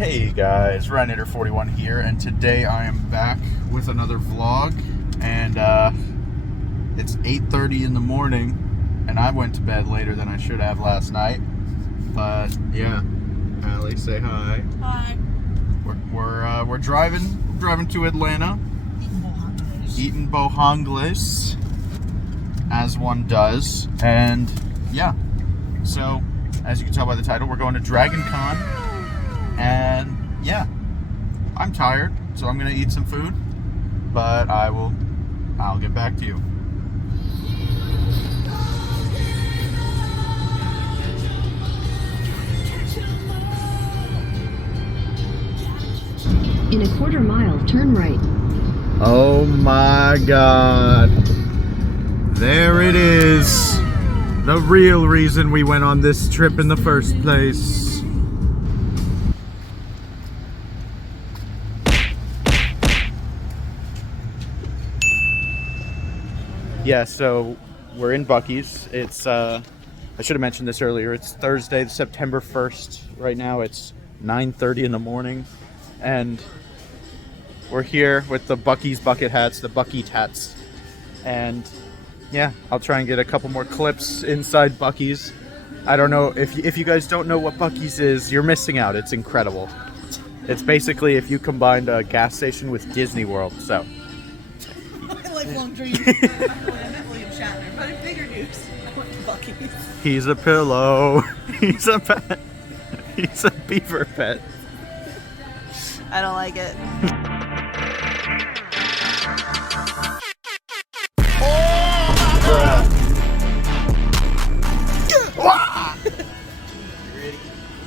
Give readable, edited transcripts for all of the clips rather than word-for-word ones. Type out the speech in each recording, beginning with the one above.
Hey guys, Ryanator41 here, and today I am back with another vlog, and it's 8:30 in the morning, and I went to bed later than I should have last night, but yeah, Allie, say hi. Hi. We're driving to Atlanta, eating Bojangles, as one does, and yeah, so as you can tell by the title, we're going to Dragon Con. And yeah, I'm tired, so I'm gonna eat some food, but I'll get back to you. In a quarter mile, turn right. Oh my God. There it is. The real reason we went on this trip in the first place. Yeah, so we're in Buc-ee's. It's, I should have mentioned this earlier. It's Thursday, September 1st. Right now it's 9:30 in the morning. And we're here with the Buc-ee's bucket hats, the Buc-ee hats. And yeah, I'll try and get a couple more clips inside Buc-ee's. I don't know, if you guys don't know what Buc-ee's is, you're missing out. It's incredible. It's basically if you combined a gas station with Disney World, so. Lifelong dream. William Shatner, but in bigger news, I went to Buc-ee's. He's a pillow. He's a pet. He's a beaver pet. I don't like it.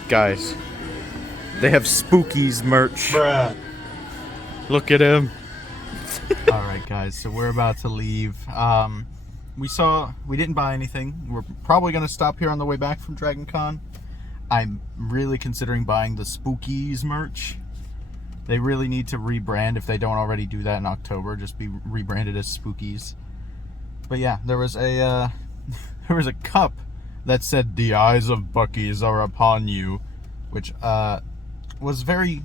Guys, they have Spookies merch. Bruh. Look at him. Alright guys, so we're about to leave. We didn't buy anything. We're probably going to stop here on the way back from Dragon Con. I'm really considering buying the Spookies merch. They really need to rebrand if they don't already do that in October. Just be rebranded as Spookies. But yeah, there was a cup that said "The eyes of Buc-ee's are upon you," which was very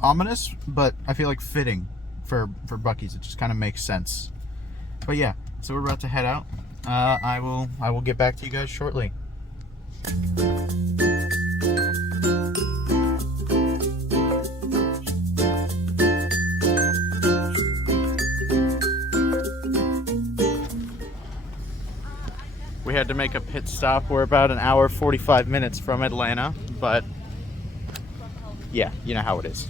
ominous, but I feel like fitting for Buc-ee's. It just kind of makes sense. But yeah, so we're about to head out. I will get back to you guys shortly. We had to make a pit stop. We're about an hour 45 minutes from Atlanta, but yeah, you know how it is.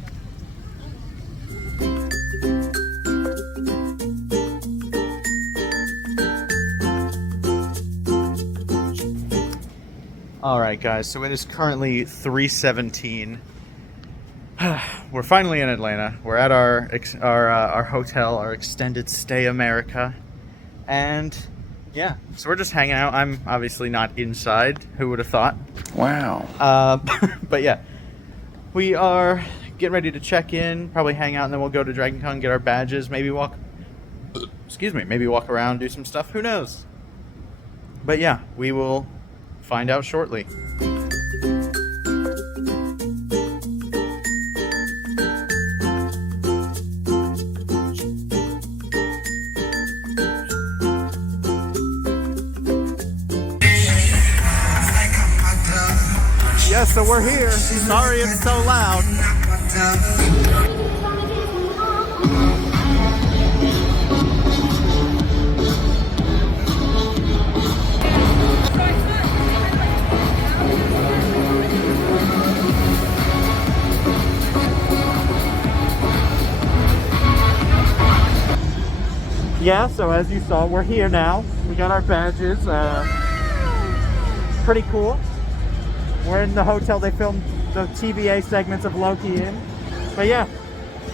Alright guys, so it is currently 3:17. We're finally in Atlanta. We're at our hotel, our extended stay America. And yeah, so we're just hanging out. I'm obviously not inside. Who would have thought? Wow. But yeah, we are getting ready to check in, probably hang out, and then we'll go to Dragon Con, get our badges, maybe walk around, do some stuff. Who knows? But yeah, we will find out shortly. Yeah, so we're here. Sorry it's so loud. Yeah, so as you saw, we're here now. We got our badges. Pretty cool. We're in the hotel they filmed the TVA segments of Loki in. But yeah,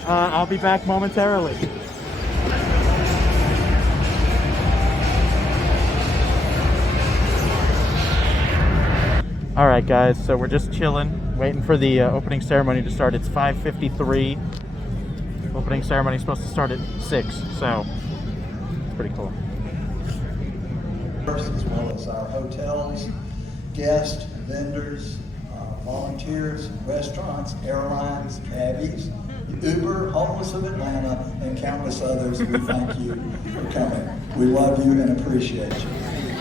I'll be back momentarily. Alright guys, so we're just chilling, waiting for the opening ceremony to start. It's 5:53. Opening ceremony is supposed to start at 6, so it's pretty cool. As well as our hotels, guests, vendors, volunteers, restaurants, airlines, cabbies, Uber, Homeless of Atlanta, and countless others. We thank you for coming. We love you and appreciate you.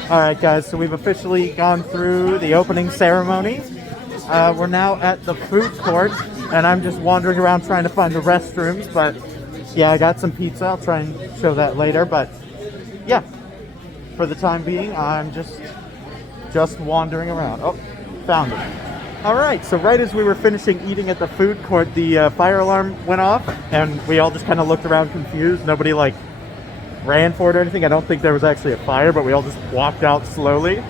All right, guys, so we've officially gone through the opening ceremony. We're now at the food court, and I'm just wandering around trying to find the restrooms, but yeah, I got some pizza. I'll try and show that later, but yeah, for the time being, I'm just wandering around. Oh, found it. All right, so right as we were finishing eating at the food court, the fire alarm went off, and we all just kind of looked around confused. Nobody like ran for it or anything. I don't think there was actually a fire, but we all just walked out slowly.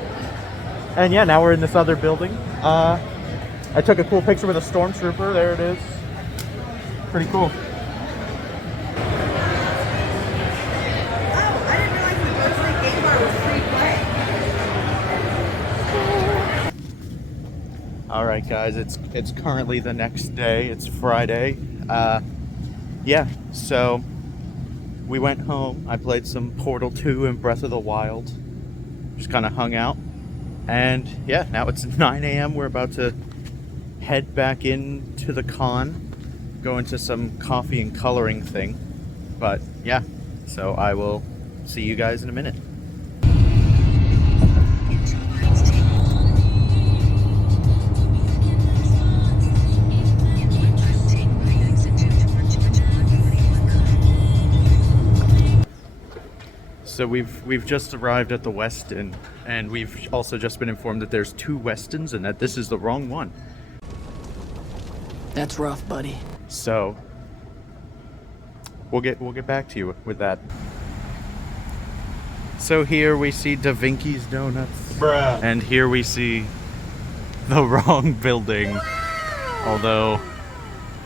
And yeah, now we're in this other building. I took a cool picture with a stormtrooper. There it is. Pretty cool. I didn't realize the Ghostly Game Bar was free play. All right, guys, it's currently the next day. It's Friday. Yeah, so we went home. I played some Portal 2 and Breath of the Wild. Just kind of hung out. And yeah, now it's 9 a.m. We're about to head back into the con, go into some coffee and coloring thing. But yeah, so I will see you guys in a minute. So we've just arrived at the Westin, and we've also just been informed that there's 2 Westins and that this is the wrong one. That's rough, buddy. So we'll get back to you with that. So here we see Da Vinci's Donuts. Bruh. And here we see the wrong building. Although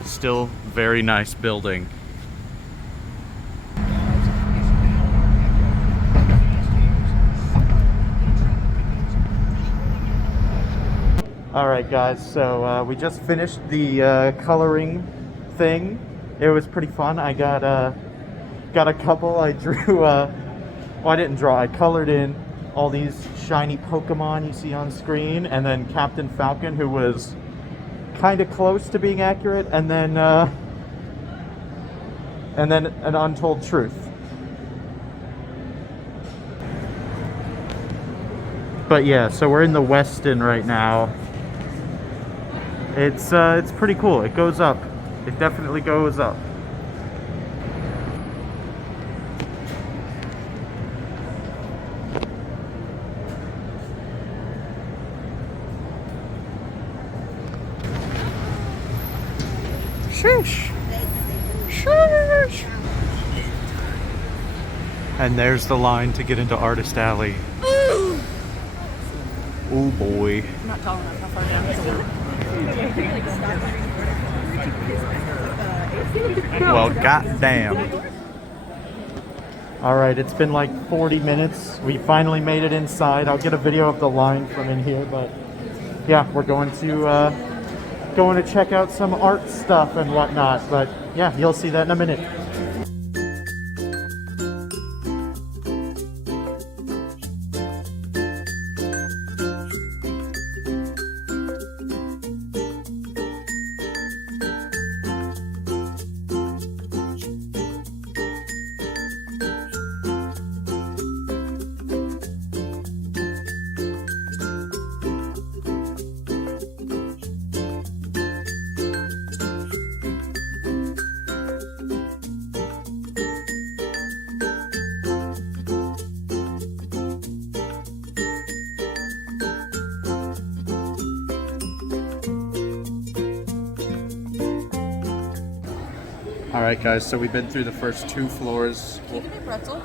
still very nice building. Alright guys, so we just finished the coloring thing. It was pretty fun. I got a couple. I drew, well, I didn't draw, I colored in all these shiny Pokemon you see on screen, and then Captain Falcon, who was kind of close to being accurate, and then An Untold Truth. But yeah, so we're in the Westin right now. It's pretty cool. It goes up. It definitely goes up. Shush. Shush. And there's the line to get into Artist Alley. Oh boy. I'm not tall enough. How far down is it? Well, goddamn. Alright, it's been like 40 minutes. We finally made it inside. I'll get a video of the line from in here, but yeah, we're going to check out some art stuff and whatnot. But yeah, you'll see that in a minute. Alright guys, so we've been through the first 2 floors. Can you give me a pretzel?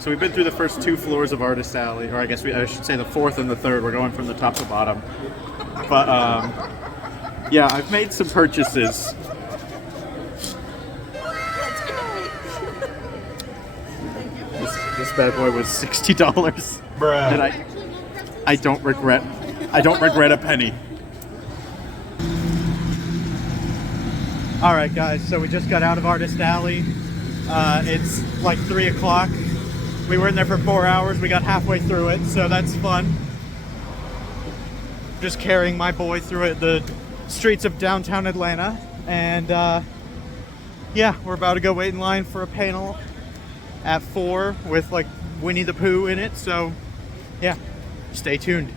So we've been through the first 2 floors of Artist Alley, or I guess I should say the 4th and the 3rd. We're going from the top to bottom. But yeah, I've made some purchases. This bad boy was $60. Bruh. And I don't regret a penny. Alright guys, so we just got out of Artist Alley. It's like 3 o'clock. We were in there for 4 hours. We got halfway through it, so that's fun. just carrying my boy through the streets of downtown Atlanta. And yeah, we're about to go wait in line for a panel at 4 with like Winnie the Pooh in it. So yeah, stay tuned.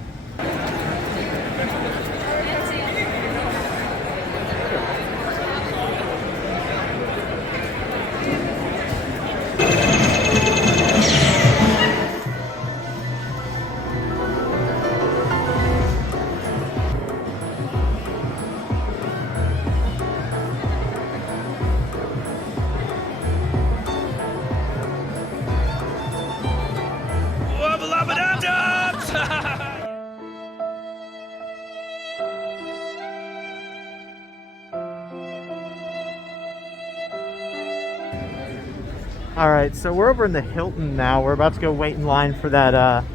All right, so we're over in the Hilton now. We're about to go wait in line for that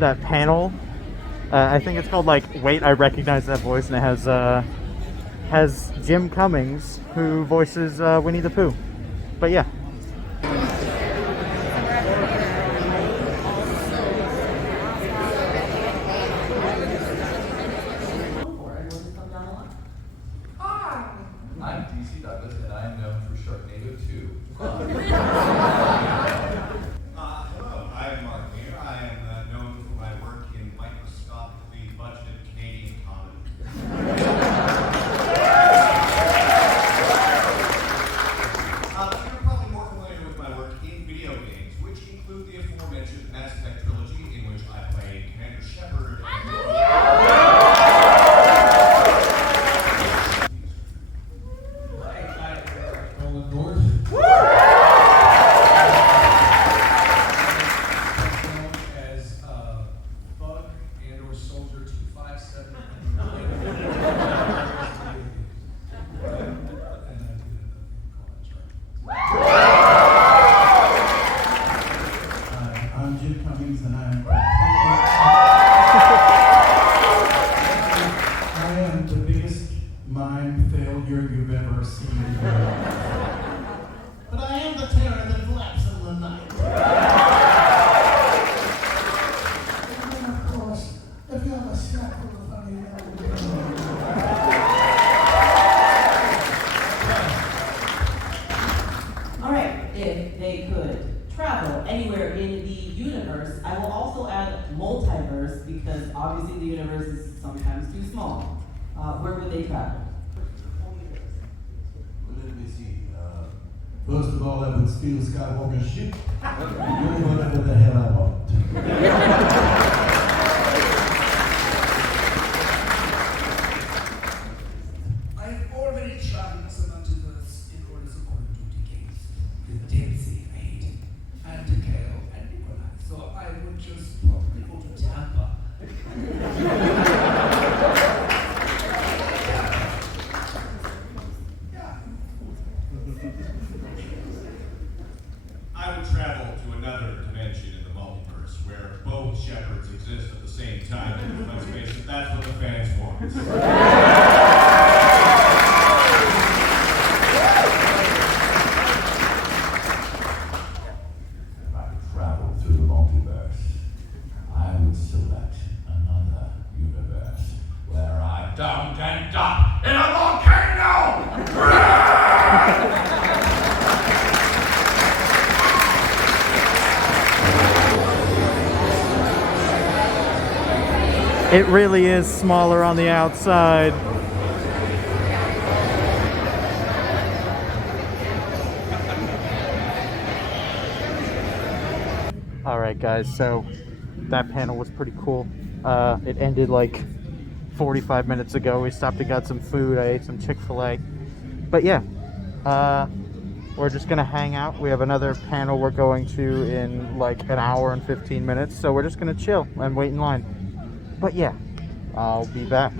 that panel. I think it's called like Wait, I Recognize That Voice, and it has Jim Cummings, who voices Winnie the Pooh. But yeah. I'm DC Douglas, and I am known for Sharknado 2. Hello, I'm Mark Meir. I am known for my work in microscopically budgeted Canadian comedy. You're probably more familiar with my work in video games, which include the aforementioned Mass Effect trilogy, in which I played Commander Shepard. Roland North. As Bug and or Soldier 257. I'm Jim Cummings, and I am the biggest mind failure you've ever seen. But I am the terror that flaps in the night. And then, of course, if you have a snack for the funny, that would be All right, if they could travel anywhere in the universe, I will also add multiverse because obviously the universe is sometimes too small. Where would they travel? Let me see. First of all, I would steal Skywalker's ship. Do whatever the hell I want. I have already traveled the multiverse in order to call duty games with Dempsey, Aiden, and Takeo, and Nikolai. So I would just probably go to Tampa. I would travel to another dimension in the multiverse where both Shepards exist at the same time. Let's face it, that's what the fans want. If I could travel through the multiverse, I would select another universe where I don't end up in a volcano! It really is smaller on the outside. All right, guys, so that panel was pretty cool. It ended like 45 minutes ago. We stopped and got some food. I ate some Chick-fil-A. But yeah, we're just gonna hang out. We have another panel we're going to in like an hour and 15 minutes. So we're just gonna chill and wait in line. But yeah, I'll be back.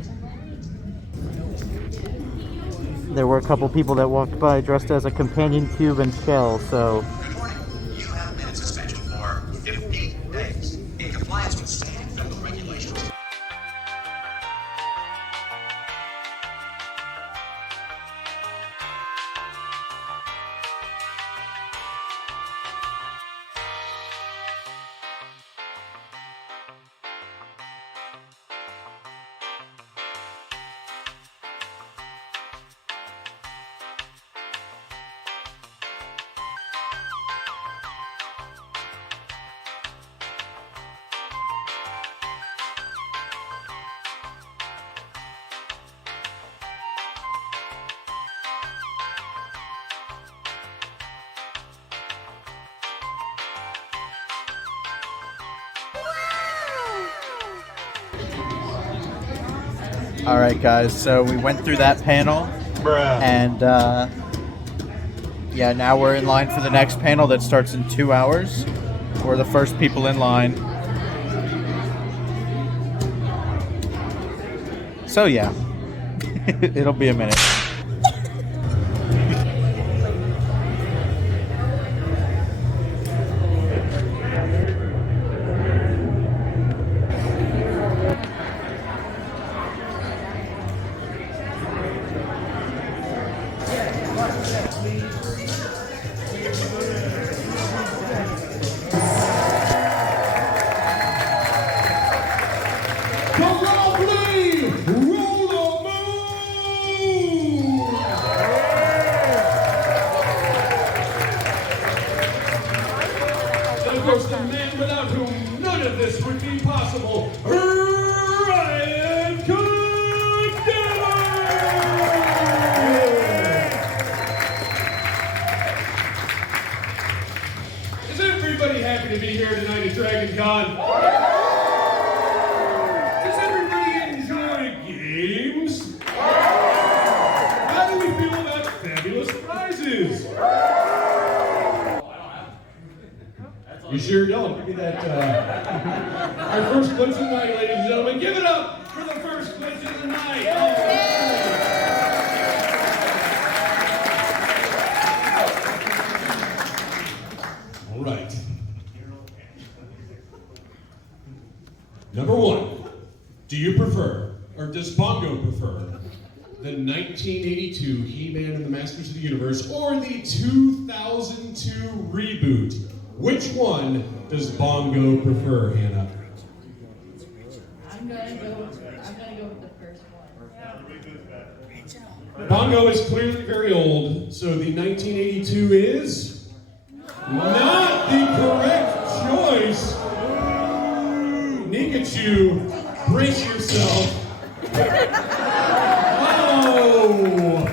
There were a couple people that walked by dressed as a companion cube and shell, so... Good morning. You have been in suspension for 15 days in compliance with state and federal regulations. All right, guys. So we went through that panel, and yeah, now we're in line for the next panel that starts in 2 hours. We're the first people in line. So yeah, it'll be a minute. Of course, the man without whom none of this would be possible, Ryan Condemmer! Is everybody happy to be here tonight at Dragon Con? Does everybody enjoy games? How do we feel about fabulous prizes? You sure don't. Give me that. Our first glitch of the night, ladies and gentlemen. Give it up for the first glitch of the night. All right. Number one, do you prefer, or does Bongo prefer, the 1982 He-Man and the Masters of the Universe or the 2002 reboot? Which one does Bongo prefer, Hannah? I'm gonna go with the first one. Bongo is clearly very old, so the 1982 is not the correct choice. Nikachu, brace yourself. Oh!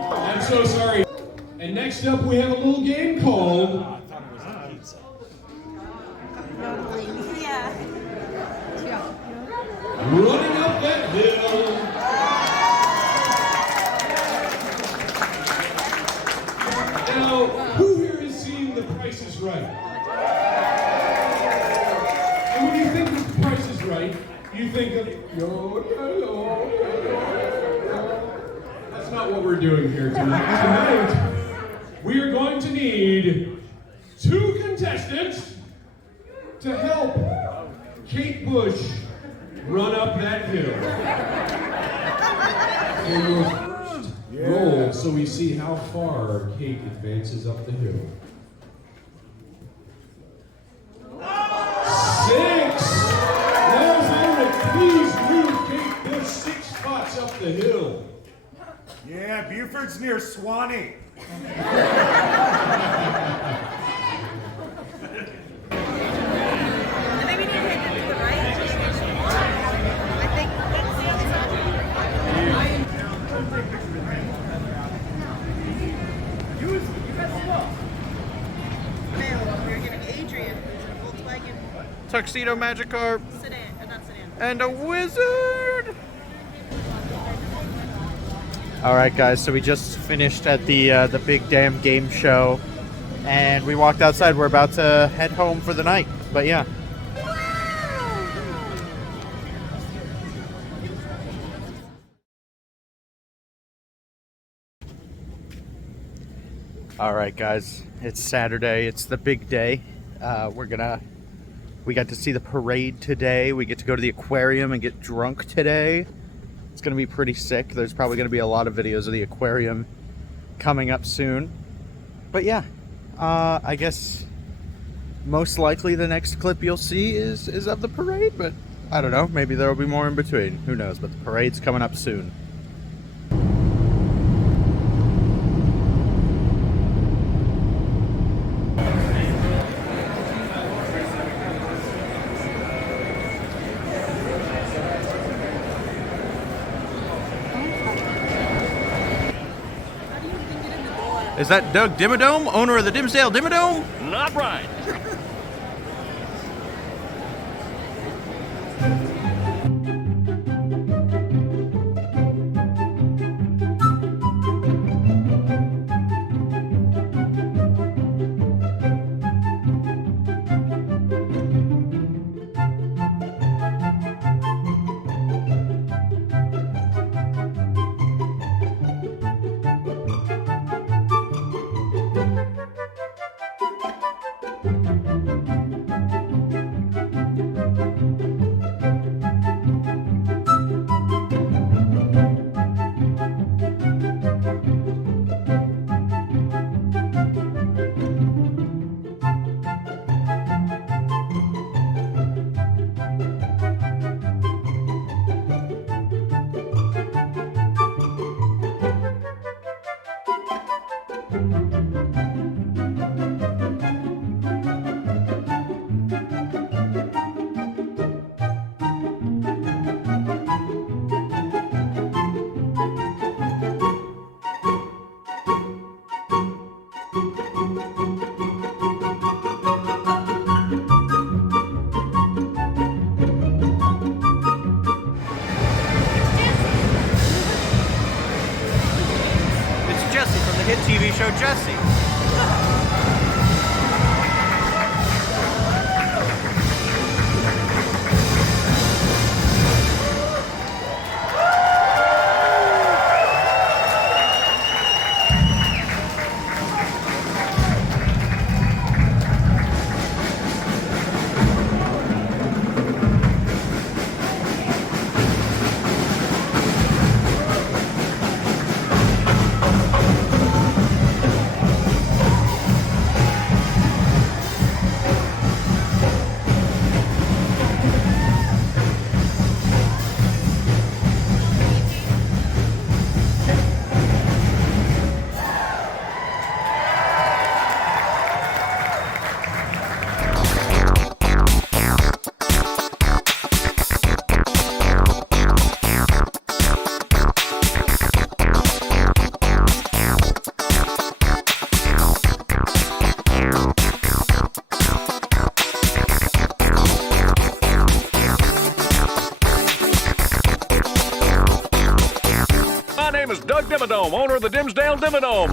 I'm so sorry. And next up, we have a little game called Running Up That Hill. Now, who here has seen The Price is Right? And when you think of The Price is Right, you think of That's not what we're doing here tonight. Tonight, we are going to need 2 contestants to help Kate Bush run up that hill. In your first roll, so we see how far Kate advances up the hill. 6! There's Eric. Please move Kate Bush 6 spots up the hill. Yeah, Buford's near Swanee. I think we need to take it to the right. I think we're giving Adrian, who's in a Volkswagen Tuxedo Magikarp sedan, not sedan. and a wizard. All right, guys. So we just finished at the big damn game show, and we walked outside. We're about to head home for the night. But yeah. All right, guys. It's Saturday. It's the big day. We got to see the parade today. We get to go to the aquarium and get drunk today. It's going to be pretty sick. There's probably going to be a lot of videos of the aquarium coming up soon. But yeah, I guess most likely the next clip you'll see is of the parade, but I don't know. Maybe there will be more in between. Who knows? But the parade's coming up soon. Is that Doug Dimmadome, owner of the Dimsdale Dimmadome? Not right. hit TV show Jessie. My name is Doug Dimmadome, owner of the Dimsdale Dimmadome.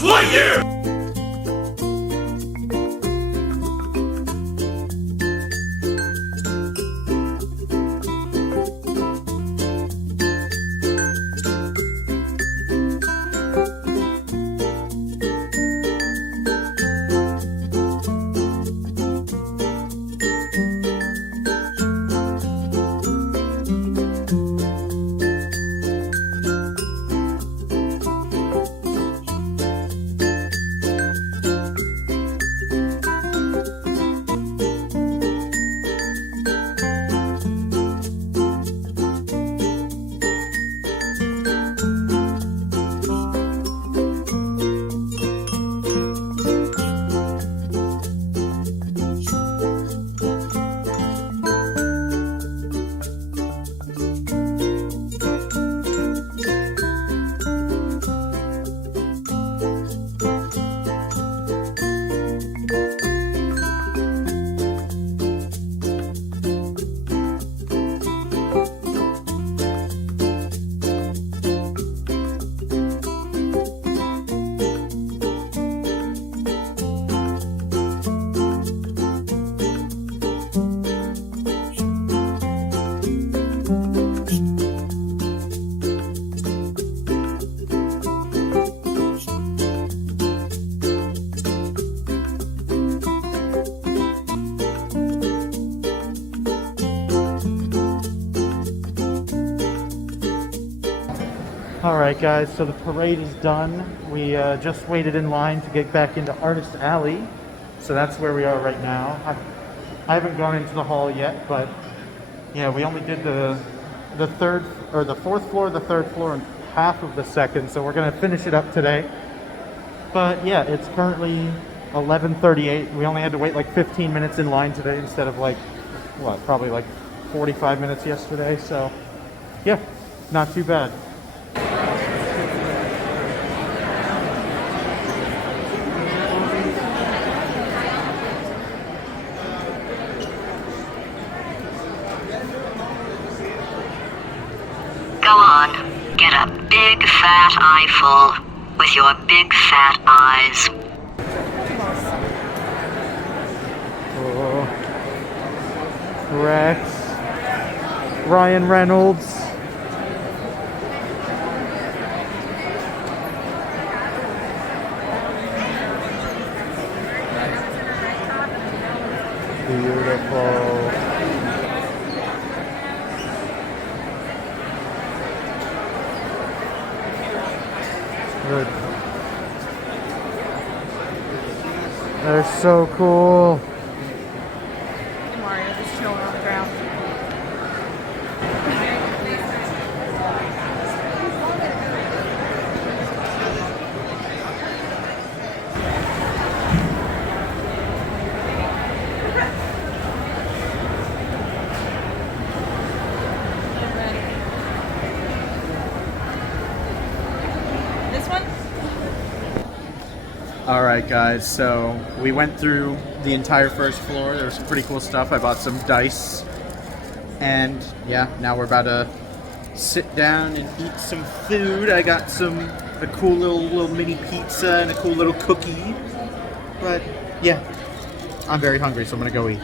Buzz Lightyear! Alright guys, so the parade is done. We just waited in line to get back into Artist Alley. So that's where we are right now. I haven't gone into the hall yet, but yeah, we only did the third or the fourth floor, the third floor, and half of the second. So we're gonna finish it up today. But yeah, it's currently 11:38. We only had to wait like 15 minutes in line today instead of like, what, probably like 45 minutes yesterday. So yeah, not too bad. Go on, get a big fat eyeful with your big fat eyes. Oh. Rex, Ryan Reynolds. Beautiful. Good. They're so cool. Mario just chilling on the ground. This one? Alright guys, so we went through the entire first floor. There was some pretty cool stuff. I bought some dice. And yeah, now we're about to sit down and eat some food. I got a cool little mini pizza and a cool little cookie. But yeah, I'm very hungry, so I'm gonna go eat.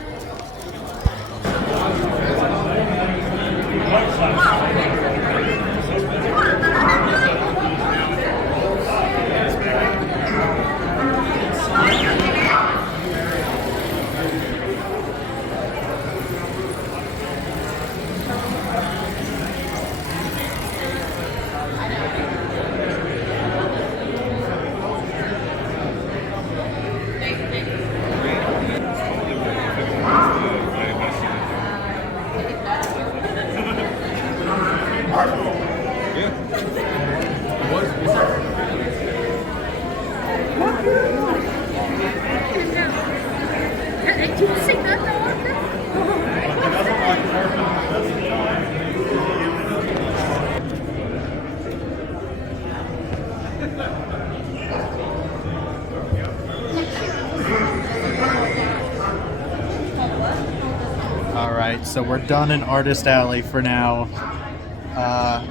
Alright, so we're done in Artist Alley for now.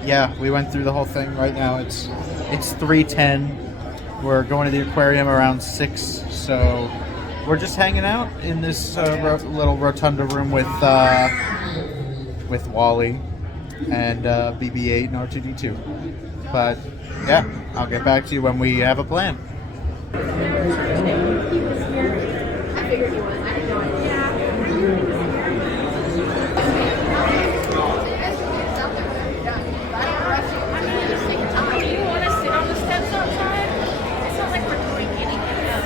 Yeah, we went through the whole thing. Right now it's 3:10. We're going to the aquarium around 6, so we're just hanging out in this little rotunda room with Wally and BB-8 and R2-D2. But yeah, I'll get back to you when we have a plan. I figured you would. I had no idea. Do you want to sit on the steps outside? It sounds like we're doing anything else.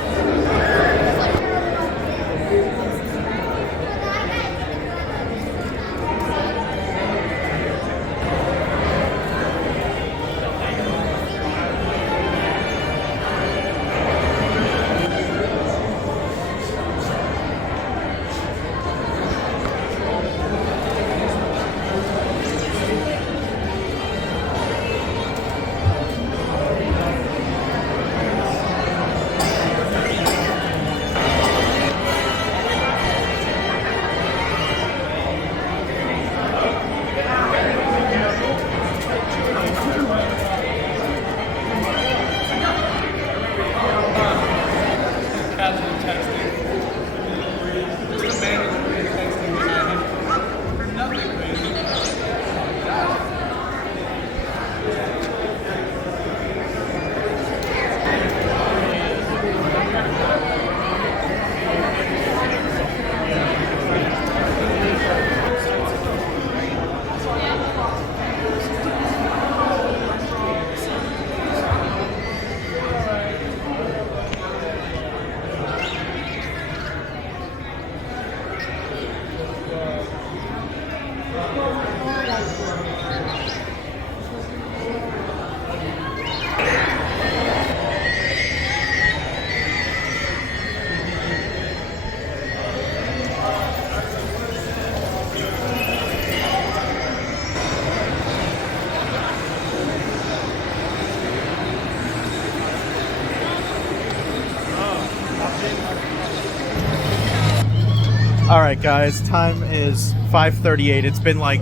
All right, guys, time is 5:38. It's been like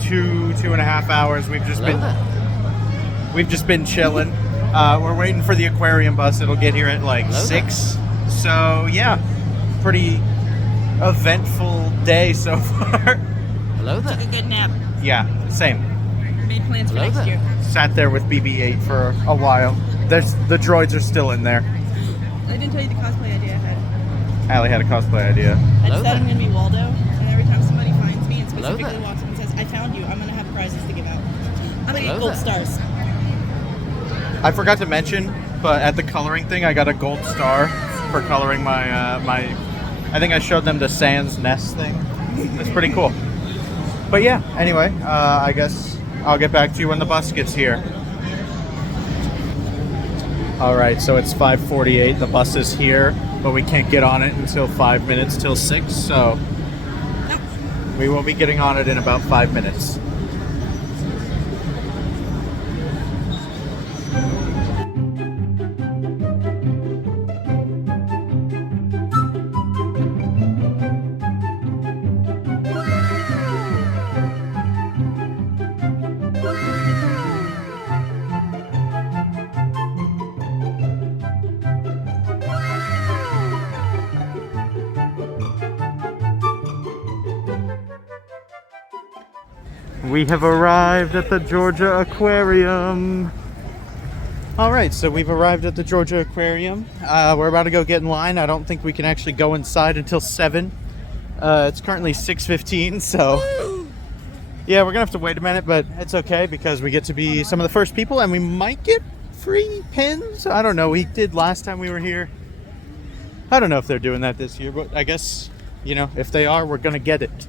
2.5 hours. We've just been chilling. We're waiting for the aquarium bus. It'll get here at like 6. So yeah, pretty eventful day so far. Hello there. Took a good nap. Yeah, same. Made plans for next year. Sat there with BB-8 for a while. The droids are still in there. I didn't tell you the cosplay idea I had. Allie had a cosplay idea. I decided I'm going to be Waldo, and every time somebody finds me and specifically walks up and says, I found you, I'm going to have prizes to give out. I'm going to get gold stars. I forgot to mention, but at the coloring thing, I got a gold star for coloring my I think I showed them the Sans Nest thing. It's pretty cool. But yeah, anyway, I guess I'll get back to you when the bus gets here. All right, so it's 5:48. The bus is here, but we can't get on it until 5 minutes till 6. So we will be getting on it in about 5 minutes. We have arrived at the Georgia Aquarium. All right, so we've arrived at the Georgia Aquarium. We're about to go get in line. I don't think we can actually go inside until 7. It's currently 6:15, so yeah, we're gonna have to wait a minute, but it's okay because we get to be some of the first people, and we might get free pins. I don't know. We did last time we were here. I don't know if they're doing that this year, but I guess, you know, if they are, we're gonna get it.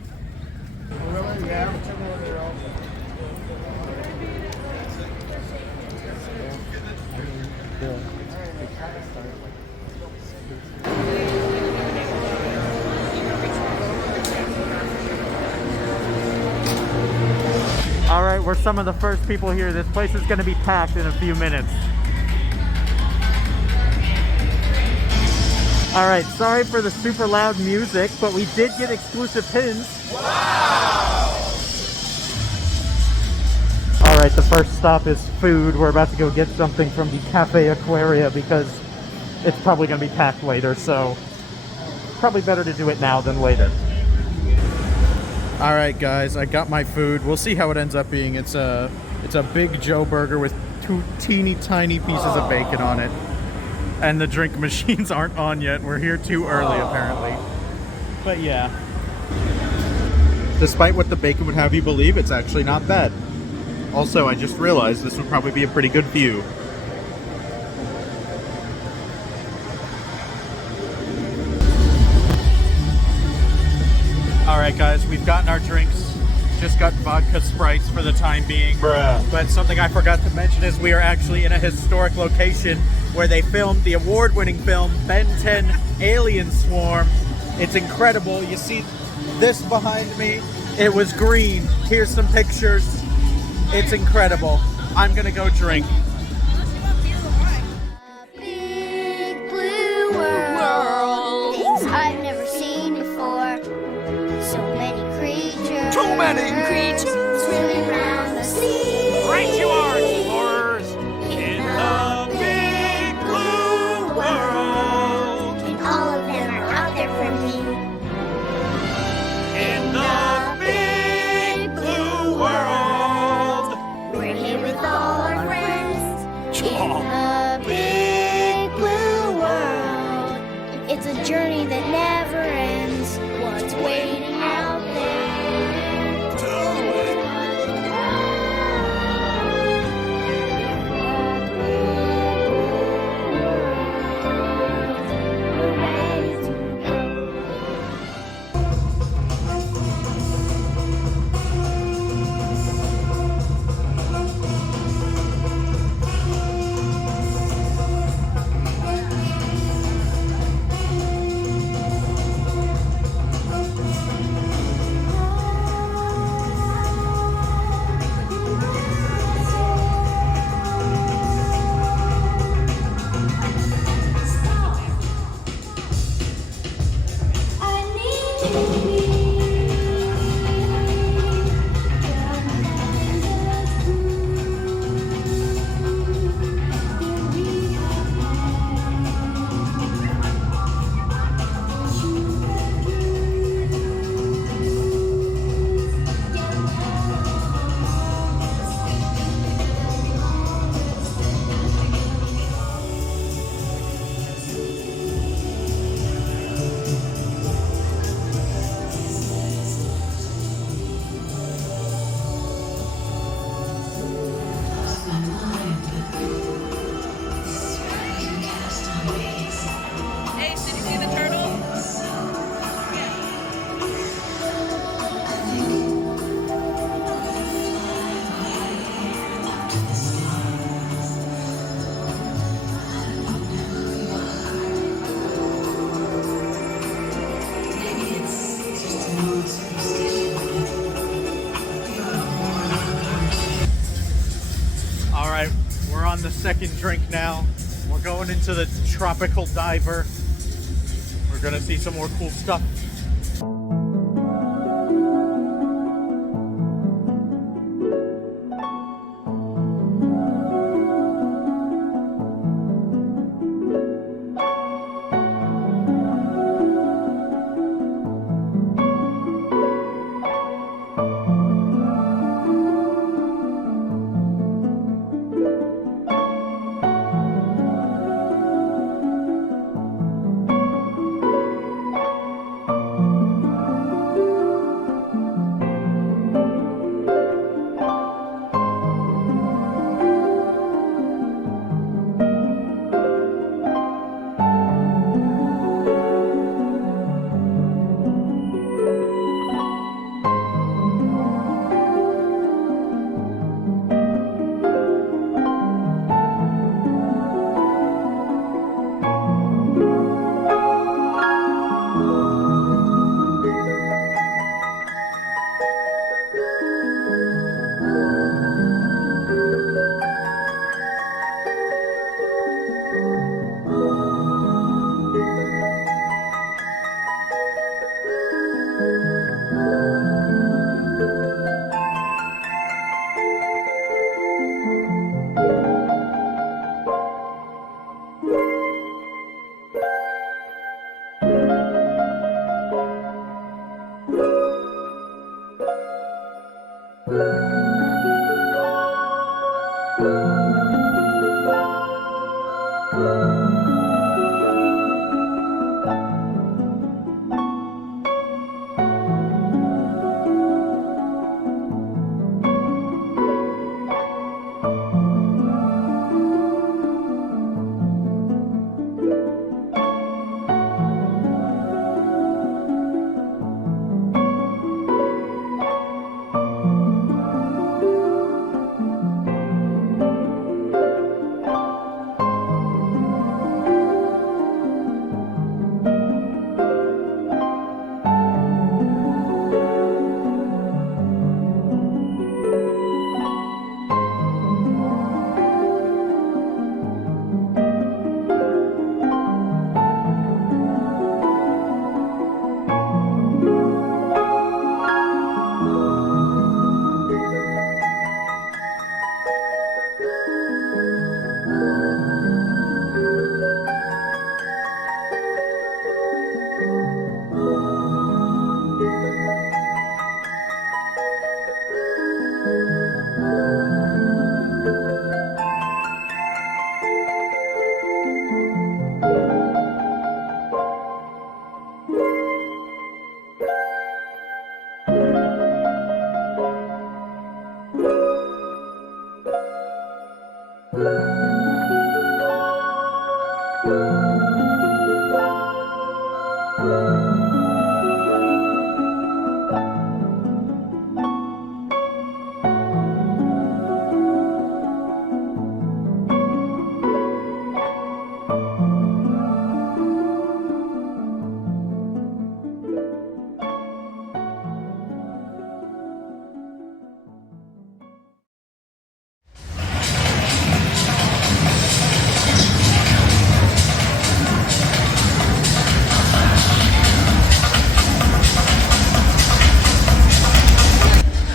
All right, we're some of the first people here. This place is going to be packed in a few minutes. All right, sorry for the super loud music, but we did get exclusive pins. Wow! All Alright, the first stop is food. We're about to go get something from the Cafe Aquaria because it's probably going to be packed later, so probably better to do it now than later. Alright guys, I got my food. We'll see how it ends up being. It's a Big Joe burger with 2 teeny tiny pieces of bacon on it. And the drink machines aren't on yet. We're here too early apparently. But yeah. Despite what the bacon would have you believe, it's actually not bad. Also, I just realized this would probably be a pretty good view. Alright guys, we've gotten our drinks. Just got vodka Sprites for the time being. But something I forgot to mention is we are actually in a historic location where they filmed the award-winning film Ben 10 Alien Swarm. It's incredible. You see this behind me? It was green. Here's some pictures. It's incredible. I'm gonna go drink. Big blue world, things I've never seen before. So many creatures. Too many creatures. Swimming around the sea. Right you are, explorers. In the big blue world. And all of them are out there for me. In the big blue world. We're here with all our friends. In the big blue world. It's a journey that never ends. What's waiting out there? Hey, did you see the turtle? Alright, we're on the second drink now. We're going into the tropical diver. We're gonna see some more cool stuff.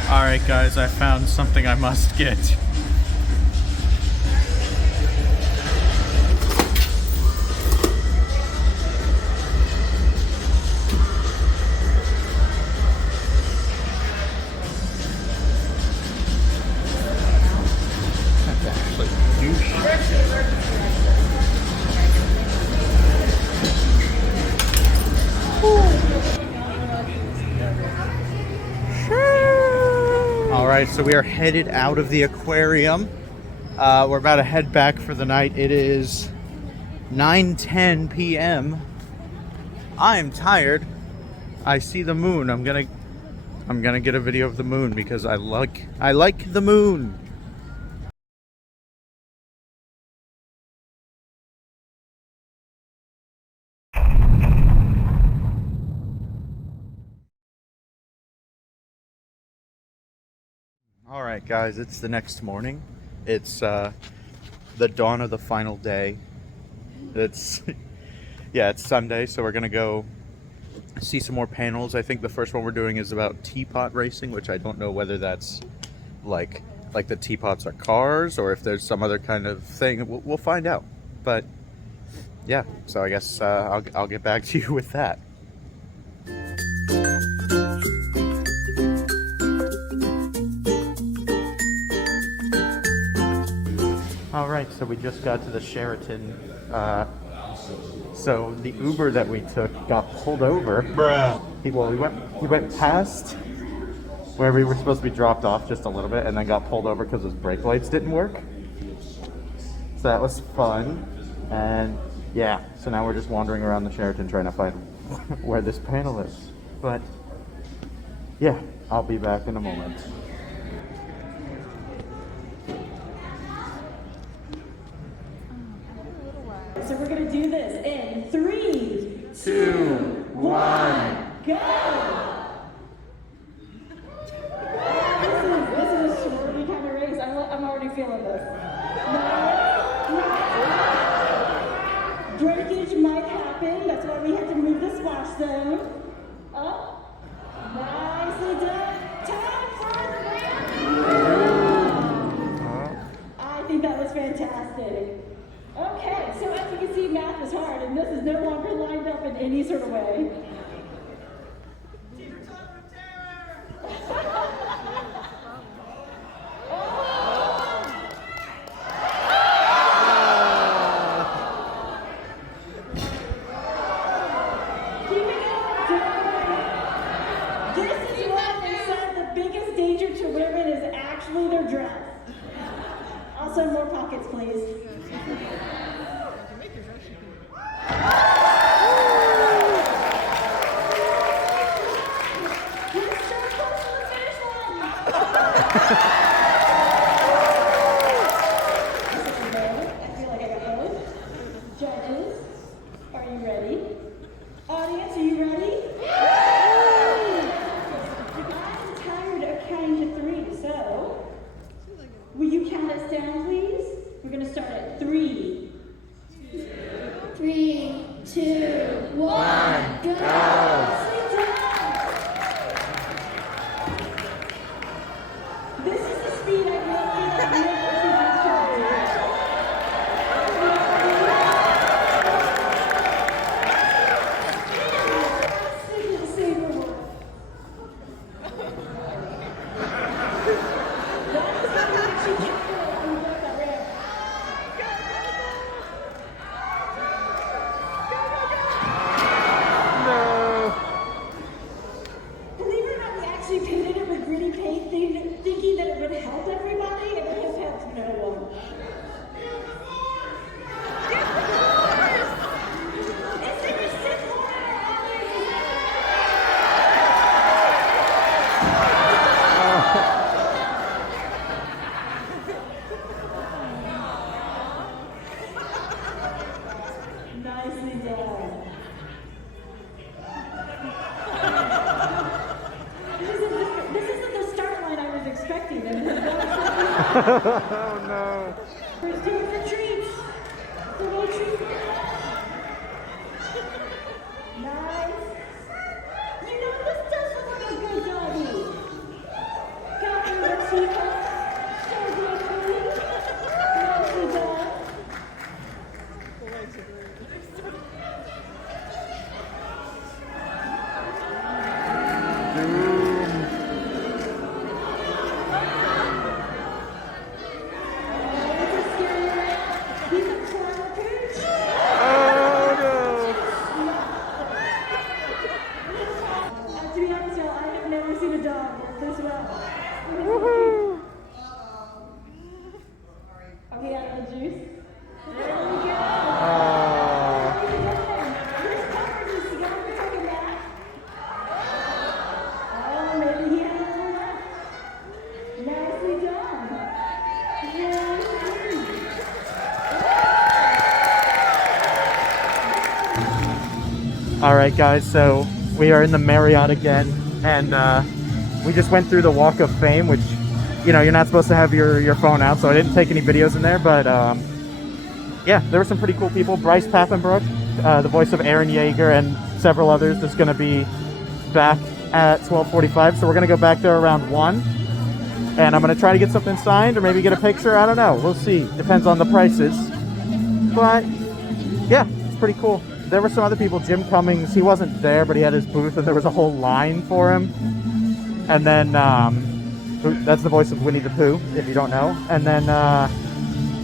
Alright guys, I found something I must get. That's actually Alright, so we are headed out of the aquarium. We're about to head back for the night. It is 9:10 p.m. I'm tired. I see the moon. I'm gonna get a video of the moon because I like the moon. Alright guys, it's the next morning. It's the dawn of the final day. It's Sunday, so we're gonna go see some more panels. I think the first one we're doing is about teapot racing, which I don't know whether that's like the teapots are cars or if there's some other kind of thing. We'll find out. But yeah, so I guess I'll get back to you with that. All right, so we just got to the Sheraton. So the Uber that we took got pulled over. Bruh. He went past where we were supposed to be dropped off just a little bit, and then got pulled over because his brake lights didn't work. So that was fun, and yeah. So now we're just wandering around the Sheraton trying to find where this panel is. But yeah, I'll be back in a moment. So we're gonna do this in 3, 2, 1, go! This is a sorority kind of race. I'm already feeling this. Breakage might happen. That's why we had to move the splash zone. Up. Nicely done. Time for the I think that was fantastic. Okay, so as you can see, math is hard, and this is no longer lined up in any sort of way. Also, more pockets, please. I feel like I got both. Judges, are you ready? Audience, are you ready? I'm tired of counting to 3, so will you count us down, please? We're gonna start at 3. 3, 2, 1, go! This is the speed I Believe it or not, we actually painted it with gritty paint, thinking that it would help everybody, and it has helped no one. Is there a Sith Lord in our audience? Nicely done. This isn't the start line I was expecting. Oh no. We're doing for treats. So no treats. Nice. You know, this does look like a good doggy. Got through the Chica. So good, please. Nicely done. To be honest, y'all, I have never seen a dog work this well. Woohoo! Are we out of the juice? There we go. Here's Pepper. Does he go to take a nap? Oh, maybe he had a little left. Nicely done. All right, guys, so we are in the Marriott again, and we just went through the Walk of Fame, which, you know, you're not supposed to have your phone out, so I didn't take any videos in there, but yeah, there were some pretty cool people. Bryce Papenbrook, the voice of Aaron Yeager, and several others is going to be back at 12:45, so we're going to go back there around 1, and I'm going to try to get something signed or maybe get a picture. I don't know. We'll see. Depends on the prices. But yeah, it's pretty cool. There were some other people. Jim Cummings, he wasn't there, but he had his booth, and there was a whole line for him. And then that's the voice of Winnie the Pooh, if you don't know. And then I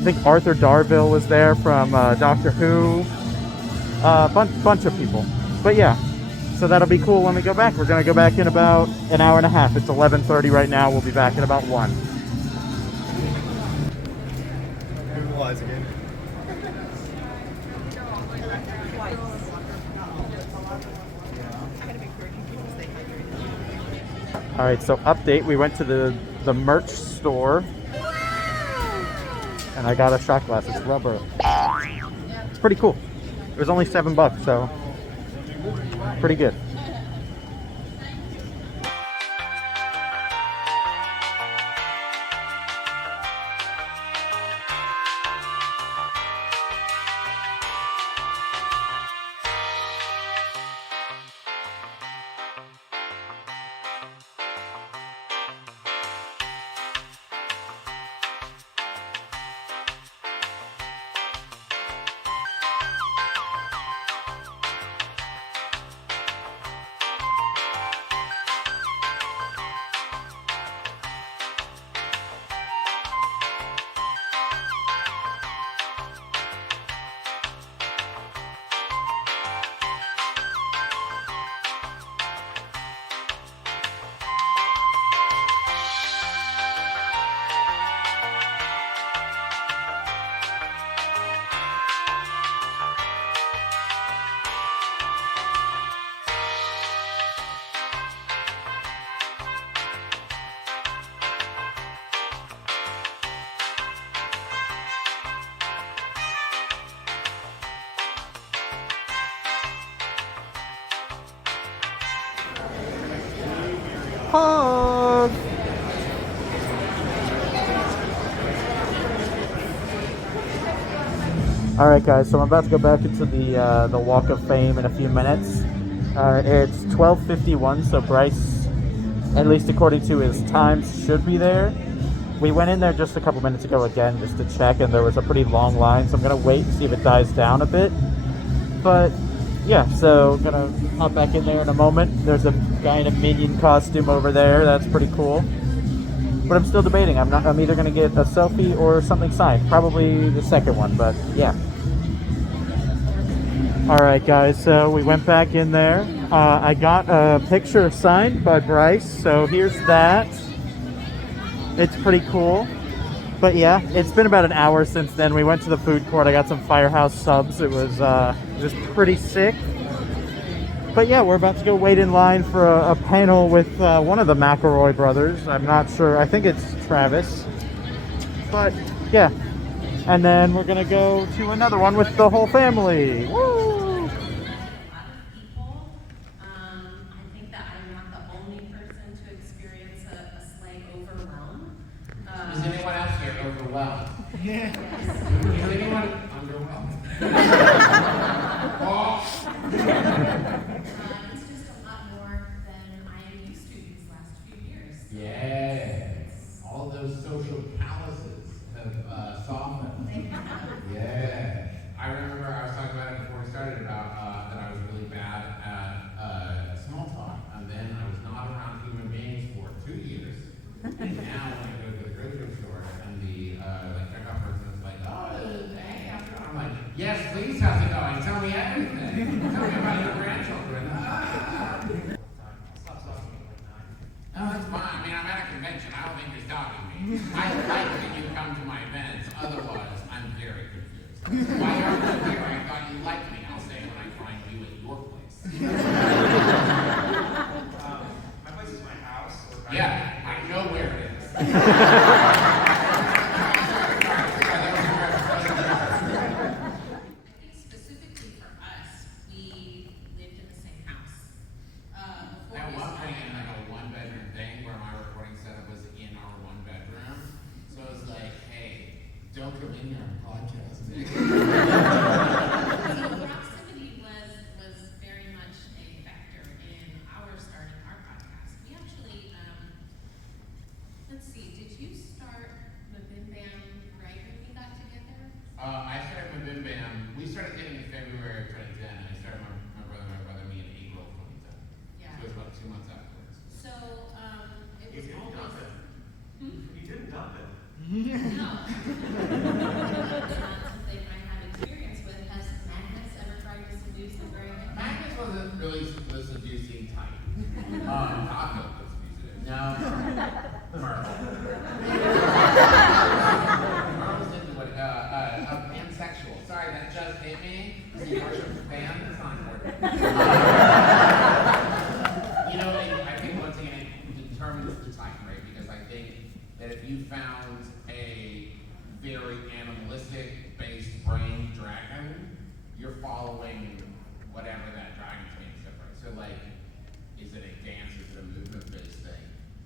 think Arthur Darville was there from Doctor Who. Bunch of people. But yeah, so that'll be cool when we go back. We're going to go back in about an hour and a half. It's 11:30 right now. We'll be back in about 1. Google Eyes again. All right, so update. We went to the merch store, and I got a shot glass. It's rubber. It's pretty cool. It was only $7, so pretty good. Hug! All right, guys. So I'm about to go back into the Walk of Fame in a few minutes. It's 12:51, so Bryce, at least according to his times, should be there. We went in there just a couple minutes ago again, just to check, and there was a pretty long line. So I'm gonna wait and see if it dies down a bit. But yeah, so I'm gonna hop back in there in a moment. There's a guy in a Minion costume over there. That's pretty cool. But I'm still debating. I'm either gonna get a selfie or something signed. Probably the second one, but yeah. Alright guys, so we went back in there. I got a picture signed by Bryce, so here's that. It's pretty cool. But yeah, it's been about an hour since then. We went to the food court. I got some Firehouse subs. It was pretty sick. But yeah, we're about to go wait in line for a panel with one of the McElroy brothers. I'm not sure. I think it's Travis. But yeah. And then we're going to go to another one with the whole family. Woo! Is anyone else here overwhelmed? Yes. Is anyone underwhelmed? It's just a lot more than I am used to these last few years. Yes. All those social calluses have softened. Yeah. I remember I was talking about it before we started about that I was really bad at small talk, and then I was not around human beings for 2 years. And now when I go to the grocery store and the checkout person is like, oh, hey, how's it going? I'm like, yes, please, how's it going? Tell me everything. Tell me about your grandchildren. No, that's fine. I mean, I'm at a convention. I don't think you're stalking me. I like that you come to my events. Otherwise, I'm very confused. Why are you here? I thought you liked me. I'll say when I find you at your place. My place is my house. Yeah, I know where it is. Specifically for us, we lived in the same house. At one point, in like a one-bedroom thing where my recording setup was in our one-bedroom. So I was like, hey, don't come in here and podcast. Proximity was very much a factor in our starting our podcast. We actually, let's see, did you start Mabim Bam right when we got together? I started my Bim Bam. We started dating in February of 2010, and I started my brother, me in April of 2010. Yeah. So it was about 2 months afterwards. So, it was You didn't dump always... it. You didn't dump it. No. They might have experience with. Has Magnus ever tried to seduce him very much? Magnus wasn't really the seducing type. Taco was seducing. No. Merle. Merle was into what, pansexual. Sorry, that just hit me. Is he worship fan? That's not important. You know, I think once again, it determines the type, right? Because I think that if you found a very animalistic-based brain dragon, you're following whatever that dragon's being said, right? So, like, is it a dance, is it a movement-based thing?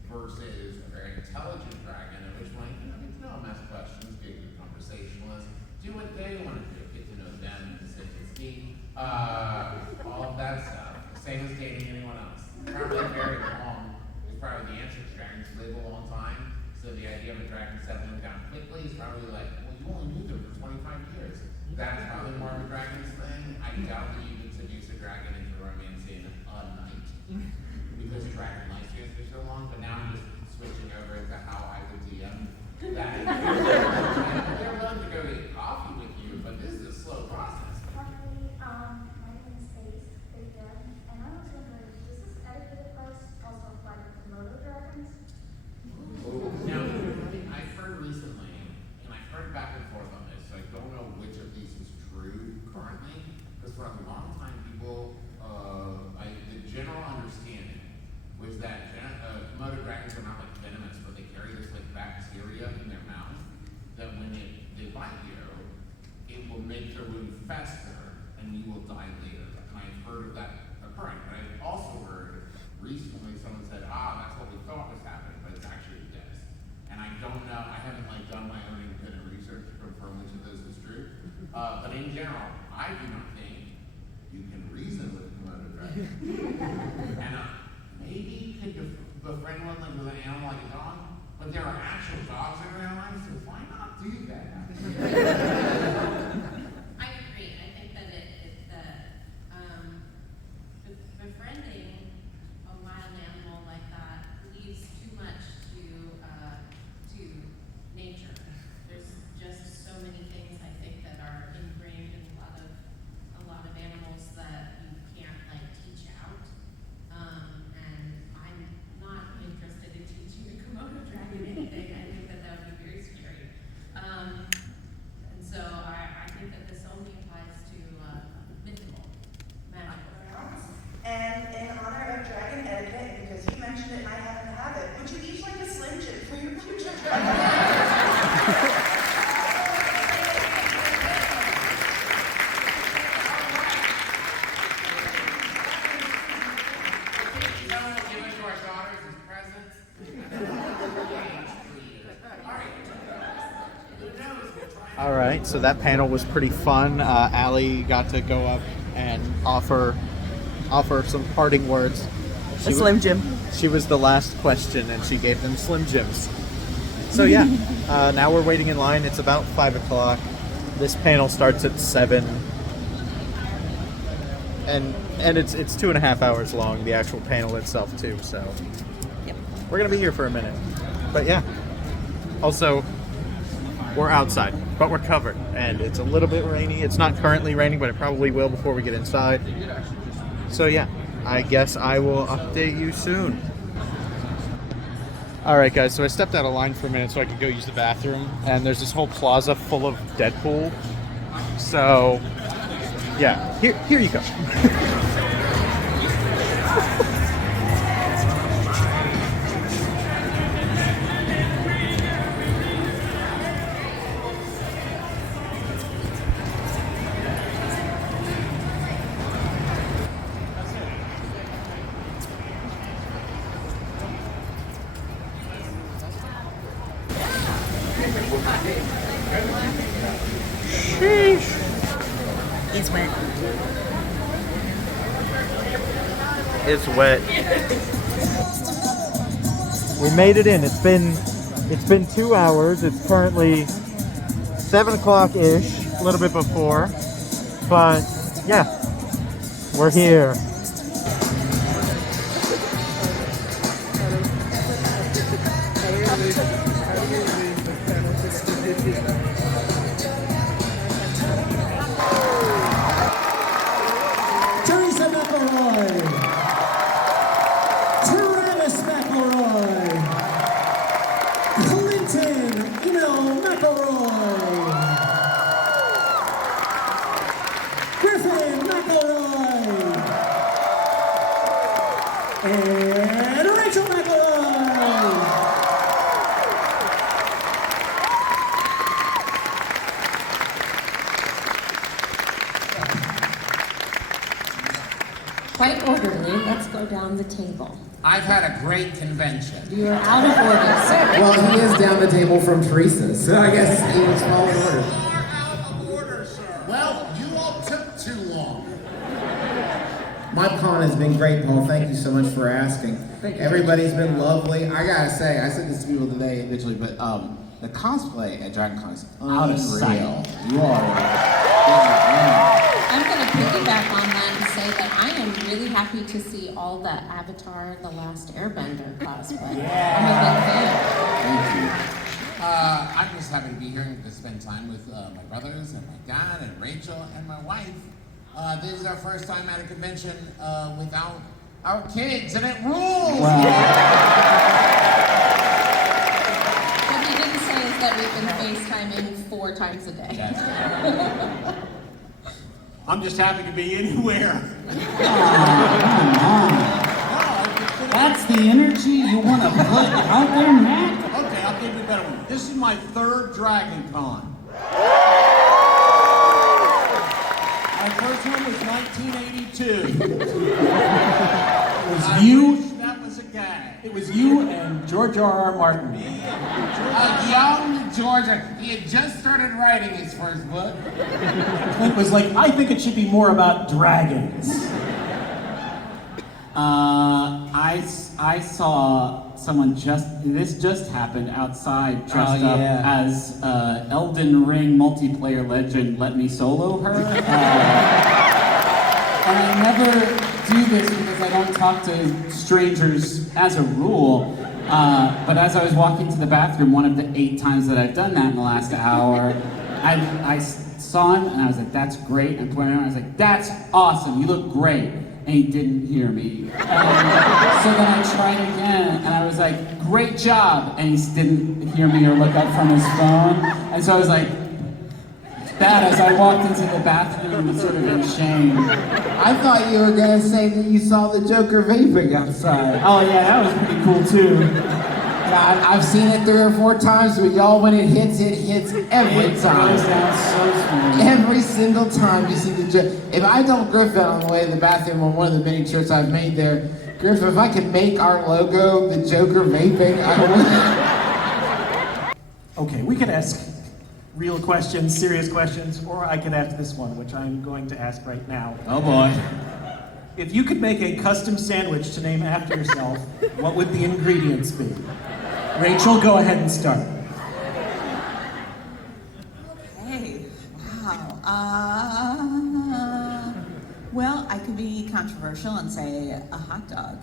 Versus a very intelligent dragon, in which one, you know, get to know them, ask questions, be a good conversationalist, do what they want to do, get to know them, consistency, all of that stuff. Same as dating anyone else. Probably very long is probably the answer. Dragons live a long time, so the idea of a dragon settling down quickly is probably like, well, you only knew them for 25 years. That's probably more of a dragon's thing. I doubt that you could seduce a dragon into romance in a night. Because dragon lifespans for so long, but now I'm just switching over to how I would DM that. They're willing to go get coffee with you, but this is a slow process. My name is Faith, and I was wondering, does this etiquette advice also apply to Komodo dragons? Now, I've heard recently, and I've heard back and forth on this, so I don't know which of these is true currently, because for a long time people, the general understanding was that Komodo dragons are not like venomous, but they carry this like bacteria in their mouth that when they bite you, it will make the wound fester and you will die later. And I've heard of that occurring. But I've also heard recently someone said, that's what we don't know, I haven't like done my own independent research to confirm which of those is true. But in general, I do not think you can reason with a Komodo dragon. And maybe could you befriend one like with an animal like a dog? But there are actual dogs in real life, so why not do that? I agree. I think that befriending a wild animal like that leaves too much to nature. There's just so many things I think that are ingrained in a lot of animals that you can't like teach out. And I'm not interested in teaching the Komodo dragon anything. I think that would be very scary. And so I think that this only applies to mythical, magical. And in honor of dragon etiquette, because you mentioned it and I happen to have it, would you each like a Slim Jim for your future dragon? All right, so that panel was pretty fun. Allie got to go up and offer some parting words. A Slim Jim. She was the last question, and she gave them Slim Jims. So yeah, now we're waiting in line. It's about 5 o'clock. This panel starts at 7, and it's 2.5 hours long, the actual panel itself too. So yep. We're gonna be here for a minute. But yeah, also we're outside, but we're covered, and it's a little bit rainy. It's not currently raining, but it probably will before we get inside. So yeah, I guess I will update you soon. Alright guys, so I stepped out of line for a minute so I could go use the bathroom, and there's this whole plaza full of Deadpool. So yeah, here you go. It's wet. It's wet. We made it in. It's been 2 hours. It's currently 7 o'clock-ish, a little bit before. But yeah, we're here. Teresa McElroy, Travis McElroy, Clinton McElroy, Griffin McElroy, and Rachel McElroy. Quite orderly. Let's go down the table. I've had a great convention. You are out of order, sir. Well, he is down the table from Teresa, so I guess he was following orders. Well, you all took too long. MobCon has been great, Paul. Thank you so much for asking. Thank you. Everybody's been lovely. I gotta say, I said this to people today individually, but the cosplay at DragonCon is Out of sight. unreal. You all are. I'm going to piggyback on that and say that I am really happy to see all the Avatar: The Last Airbender cosplay. I'm a big fan. Thank you. I'm just happy to be here to spend time with my brothers and my dad and Rachel and my wife. This is our first time at a convention without our kids, and it rules! What he didn't say is that we've been FaceTiming 4 times a day. I'm just happy to be anywhere. That's the energy you want to put out there, Matt? Okay, I'll give you a better one. This is my 3rd Dragon Con. My first one was 1982. It was you. That was a gag. It was you and George R.R. Martin. Me and George A young Georgia. He had just started writing his first book. Clint was like, I think it should be more about dragons. I saw someone this just happened outside dressed up as Elden Ring multiplayer legend Let Me Solo Her. And I never do this because I don't talk to strangers as a rule. But as I was walking to the bathroom, one of the 8 times that I've done that in the last hour, I saw him and I was like, that's great. And pointed out, I was like, that's awesome, you look great. And he didn't hear me. So then I tried again and I was like, great job. And he didn't hear me or look up from his phone. And so I was like, that as I walked into the bathroom sort of in shame. I thought you were gonna say that you saw the Joker vaping outside. Oh yeah, that was pretty cool too. God, I've seen it 3 or 4 times, but y'all, when it hits every time. It goes down so smooth. Every single time you see the Joker. If I told Griffin on the way to the bathroom on one of the many trips I've made there, Griffin, if I could make our logo the Joker vaping, I would. Okay, we could ask real questions, serious questions, or I could ask this one, which I'm going to ask right now. Oh boy. If you could make a custom sandwich to name after yourself, what would the ingredients be? Rachel, go ahead and start. Hey, wow. Well, I could be controversial and say a hot dog.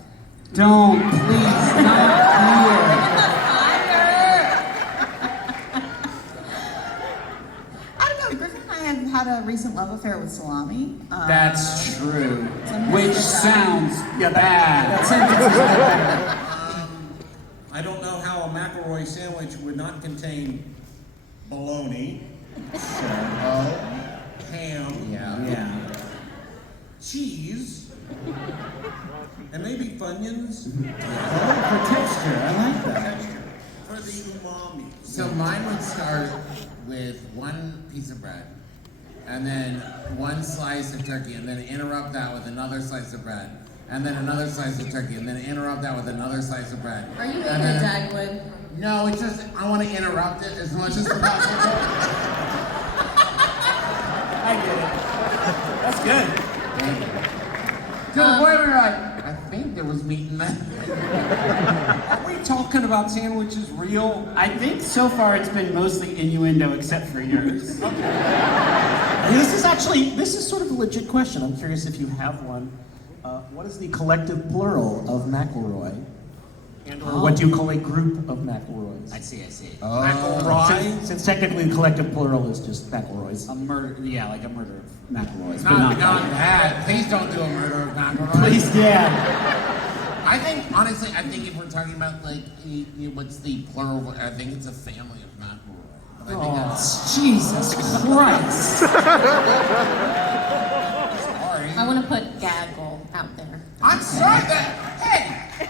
Don't, please, not I've had a recent love affair with salami. That's true. Some Which mixed sounds bad. That sentence is bad. I don't know how a McElroy sandwich would not contain bologna, ham, cheese, and maybe Funyuns. For texture, I like that. For the umami. So mine would start with 1 piece of bread, and then 1 slice of turkey, and then interrupt that with another slice of bread, and then another slice of turkey, and then interrupt that with another slice of bread. Are you eating And a then- Dagwood? No, it's just, I want to interrupt it as much as possible. I get it. That's good. To the point where you're like, I think there was meat in that. Are we talking about sandwiches real? I think so far it's been mostly innuendo except for yours. Okay. This is sort of a legit question. I'm curious if you have one. What is the collective plural of McElroy? And or what do you call a group of McElroys? I see. McElroy? Since technically the collective plural is just McElroys. A murder, like a murder of McElroys. Not that. Please don't do a murder of McElroy. Please, yeah. I think, honestly, if we're talking about, like, what's the plural, I think it's a family of McElroy. But I think that's... Jesus Christ. Sorry. I want to put gaggle out there. I'm sorry that... Hey! I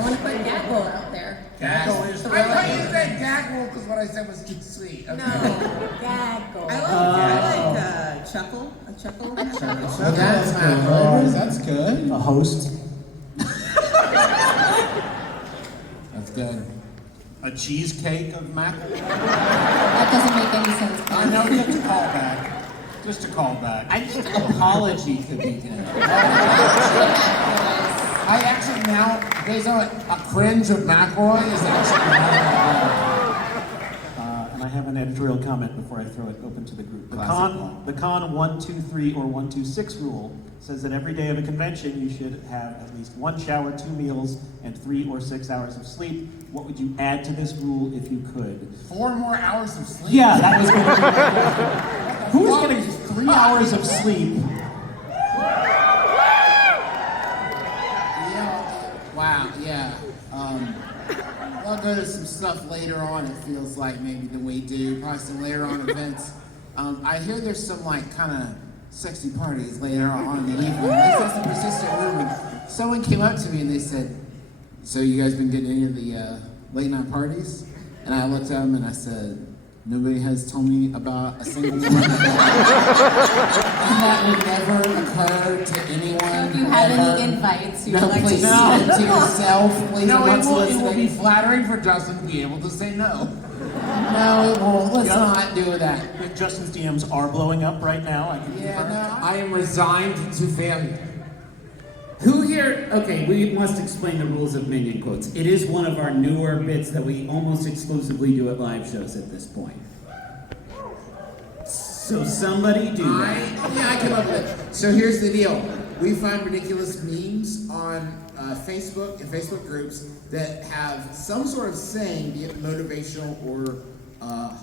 want to put gaggle out there. Gaggle is the I thought you said gaggle because what I said was too sweet. Okay. No, gaggle. I like chuckle. A chuckle. So that's McElroy. That's good. A host. That's good. A cheesecake of McElroy. That doesn't make any sense. I know, just a callback. Just a callback. I think an apology could be good. I actually now, there's a cringe of McElroy is actually And I have an editorial comment before I throw it open to the group. The Classic. con 1, 2, 3, or 1, 2, 6 rule says that every day of a convention you should have at least 1 shower, 2 meals, and 3 or 6 hours of sleep. What would you add to this rule if you could? 4 more hours of sleep. Yeah, that was going to be my question. Who is getting 3 hours of sleep? Wow, yeah. I'll go to some stuff later on, it feels like, maybe than we do. Probably some later on events. I hear there's some, like, kind of sexy parties later on in the evening. That's the persistent rumor. Someone came up to me and they said, so you guys been getting any of the late night parties? And I looked at them and I said, Nobody has told me about a single one. That would never occur to anyone. If you have ever. any invites, you'd No, like to please see keep it to yourself. Please, No, I'm it not will soliciting. be flattering for Justin to be able to say no. No, it won't. Let's not do that. Justin's DMs are blowing up right now. I can confirm. I am resigned to failure. Who here? Okay, we must explain the rules of Minion Quotes. It is one of our newer bits that we almost exclusively do at live shows at this point. So somebody do that. I came up with it. So here's the deal. We find ridiculous memes on Facebook and Facebook groups that have some sort of saying, be it motivational or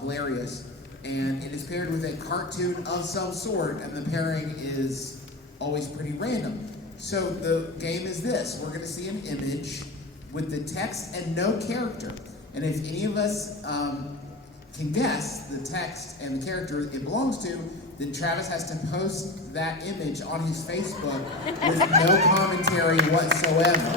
hilarious, and it is paired with a cartoon of some sort, and the pairing is always pretty random. So the game is this. We're going to see an image with the text and no character. And if any of us can guess the text and the character it belongs to, then Travis has to post that image on his Facebook with no commentary whatsoever.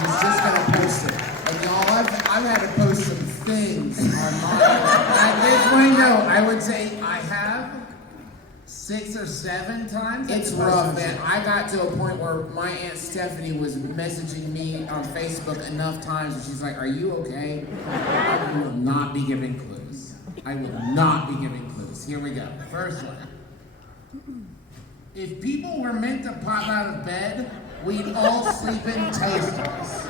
He's just going to post it. And y'all, I've had to post some things on mine. At this window, I would say I have 6 or 7 times? It's rough, man. I got to a point where my Aunt Stephanie was messaging me on Facebook enough times, and she's like, "Are you okay?" I will not be giving clues. I will not be giving clues. Here we go. First one. If people were meant to pop out of bed, we'd all sleep in toasters.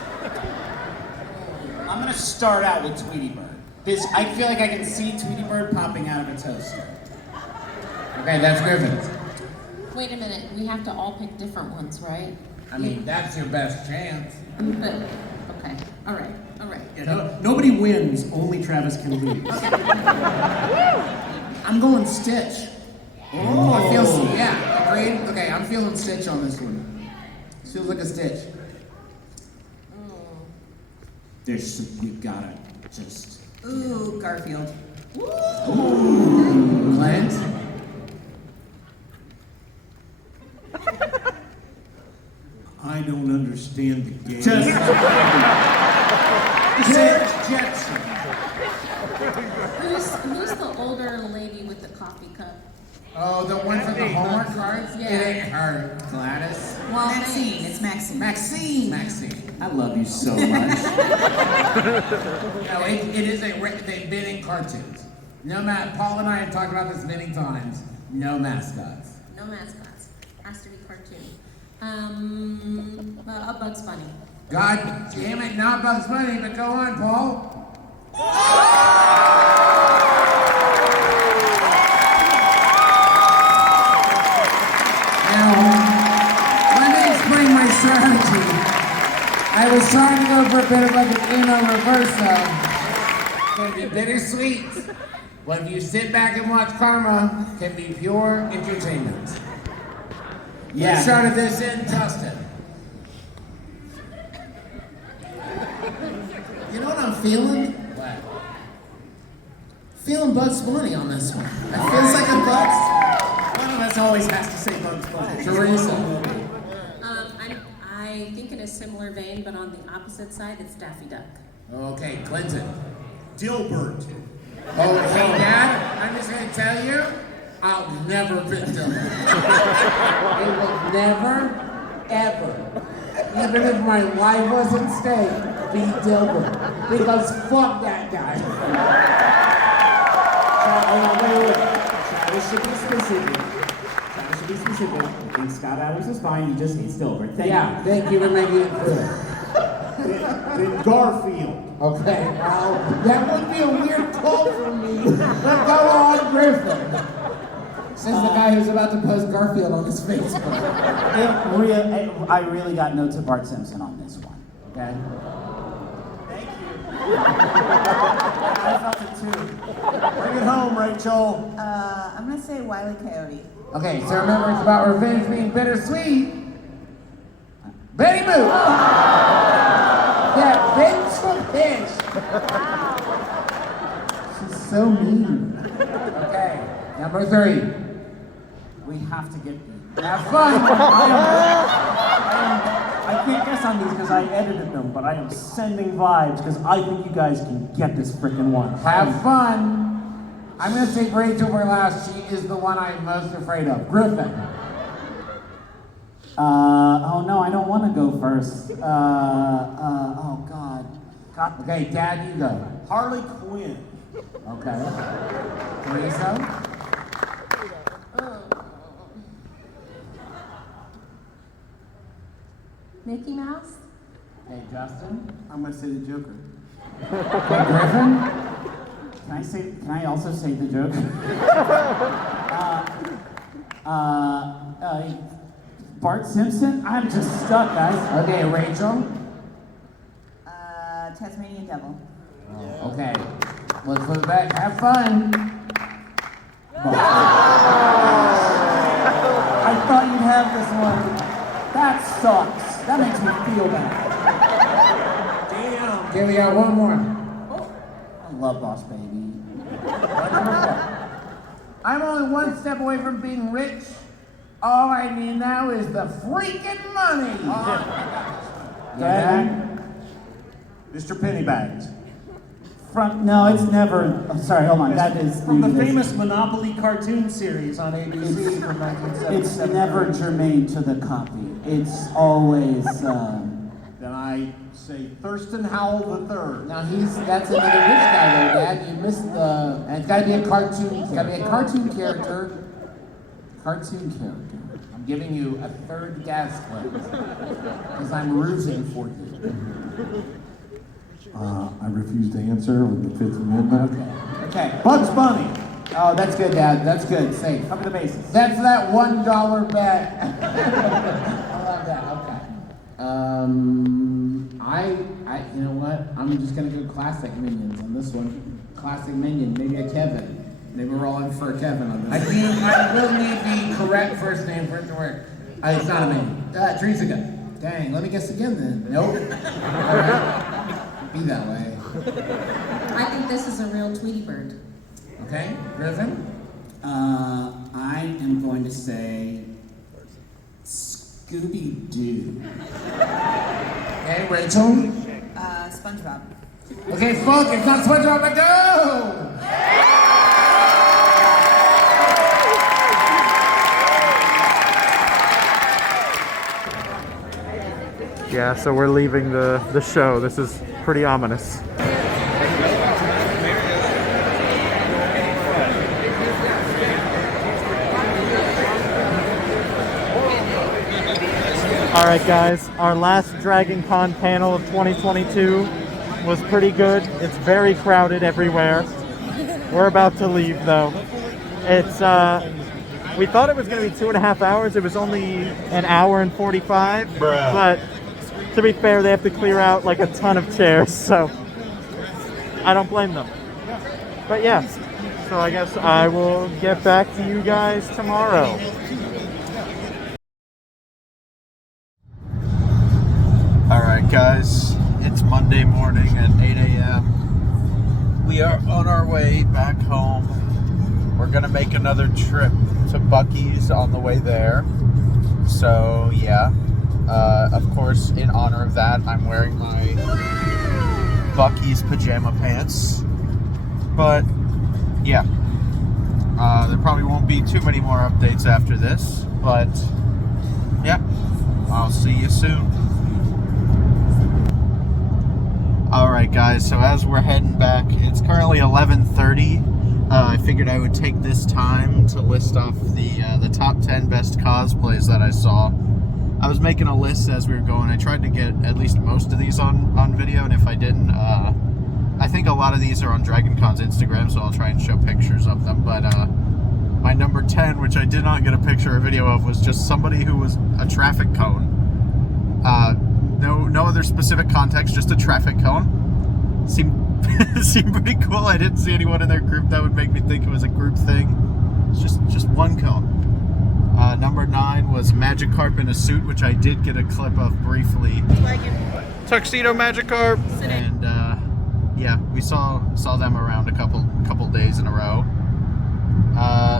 I'm gonna start out with Tweety Bird. I feel like I can see Tweety Bird popping out of a toaster. Okay, that's Griffin. Wait a minute, we have to all pick different ones, right? I mean, that's your best chance. But, okay, all right. Yeah, nobody wins, only Travis can lose. I'm going Stitch. Oh, I feel, yeah, agreed. Okay, I'm feeling Stitch on this one. This feels like a Stitch. You gotta just. Ooh, Garfield. Ooh, Clint. I don't understand the game. Just Jetson. Who's the older lady with the coffee cup? Oh, the one from the Hallmark cards? Yeah. It ain't her, Gladys. Well, Maxine. It's Maxine. Maxine. I love you so much. No, it is they've been in cartoons. Paul and I have talked about this many times. No mascots. No mascots. Has to be cartoon. A Bugs Bunny. God damn it, not Bugs Bunny, but go on, Paul. Now, let me explain my strategy. I was trying to go for a bit of like an Uno reverso. It's gonna be bittersweet. But if you sit back and watch Karma, it can be pure entertainment. Yeah. Let's start this in, Justin. You know what I'm feeling? What? Feeling Bugs Bunny on this one. It feels like a Bugs. One of us always has to say Bugs Bunny. Teresa. I think in a similar vein, but on the opposite side, it's Daffy Duck. Okay, Clinton. Dilbert. Oh, hey, Dad, I'm just gonna tell you, I'll never be Dilbert. It will never, ever, even if my life was at stake, be Dilbert. Because fuck that guy. Wait. Travis should be specific. He thinks Scott Adams is fine, he just needs Dilbert. Thank you for making it clear. Then Garfield. Okay, well, that would be a weird call from me. But go on, Griffin. Says the guy who's about to post Garfield on his Facebook. I really got no to Bart Simpson on this one. Okay? Thank you. I felt it too. Bring it home, Rachel. I'm gonna say Wile E. Coyote. Okay, so remember it's about revenge being bittersweet. Betty Boop! Yeah, bitch for bitch. She's so mean. Okay, number 3. We have to get. Have fun! I can't guess on these because I edited them, but I am sending vibes because I think you guys can get this freaking one. Have fun! I'm going to take Rachel for last. She is the one I'm most afraid of. Griffin. Oh no, I don't want to go first. Oh God. Okay, Dad, you go. Harley Quinn. Okay. Teresa? Mickey Mouse? Okay, Justin? I'm gonna say the Joker. Okay, Griffin? Can I also say the Joker? Bart Simpson? I'm just stuck, guys. Okay, Rachel? Tasmanian Devil. Okay. Let's put it back. Have fun. I thought you'd have this one. That sucks. That makes me feel bad. Damn. Okay, we got one more. I love Boss Baby. I'm only one step away from being rich. All I need now is the freaking money. Yeah. Mr. Pennybags. No, it's never. Oh, sorry, hold on. That is From the famous Monopoly cartoon series on ABC from 1977. It's never germane to the copy. It's always. Then I say Thurston Howell III. Now that's another rich guy though, Dad. You missed the. And it's gotta be a cartoon. It's gotta be a cartoon character. Cartoon character. I'm giving you a third gas cleanse because I'm rooting for you. I refuse to answer with the Fifth Amendment. Okay. Bugs Bunny. Oh, that's good, Dad. That's good. Safe. Cover the bases. That's that $1 bet. I love that. Okay. You know what? I'm just gonna go classic Minions on this one. Classic Minion. Maybe a Kevin. Maybe we're all in for a Kevin on this. I will need the correct first name for it to work. It's not a Minion. Teresa. Dang. Let me guess again then. Nope. All right. Be that way. I think this is a real Tweety Bird. Okay, Griffin? I am going to say Scooby-Doo. Okay, Rachel? SpongeBob. Okay, fuck, it's not SpongeBob, but go! Yeah, so we're leaving the show. This is pretty ominous. All right, guys, our last Dragon Con panel of 2022 was pretty good. It's very crowded everywhere. We're about to leave, though. It's we thought it was going to be 2.5 hours. It was only an hour and 45. Bruh. But to be fair, they have to clear out like a ton of chairs, so I don't blame them. But yeah, so I guess I will get back to you guys tomorrow. Alright guys, it's Monday morning at 8 a.m. We are on our way back home. We're gonna make another trip to Buc-ee's on the way there. So yeah, of course, in honor of that, I'm wearing my Buc-ee's pajama pants. But yeah, there probably won't be too many more updates after this. But yeah, I'll see you soon. Alright guys, so as we're heading back, it's currently 11:30. I figured I would take this time to list off the top 10 best cosplays that I saw. I was making a list as we were going. I tried to get at least most of these on video, and if I didn't, I think a lot of these are on Dragon Con's Instagram, so I'll try and show pictures of them. But my number 10, which I did not get a picture or video of, was just somebody who was a traffic cone. No other specific context, just a traffic cone. Seemed pretty cool. I didn't see anyone in their group that would make me think it was a group thing. It's just one cone. Number 9 was Magikarp in a suit, which I did get a clip of briefly. Tuxedo Magikarp, and yeah, we saw them around a couple days in a row.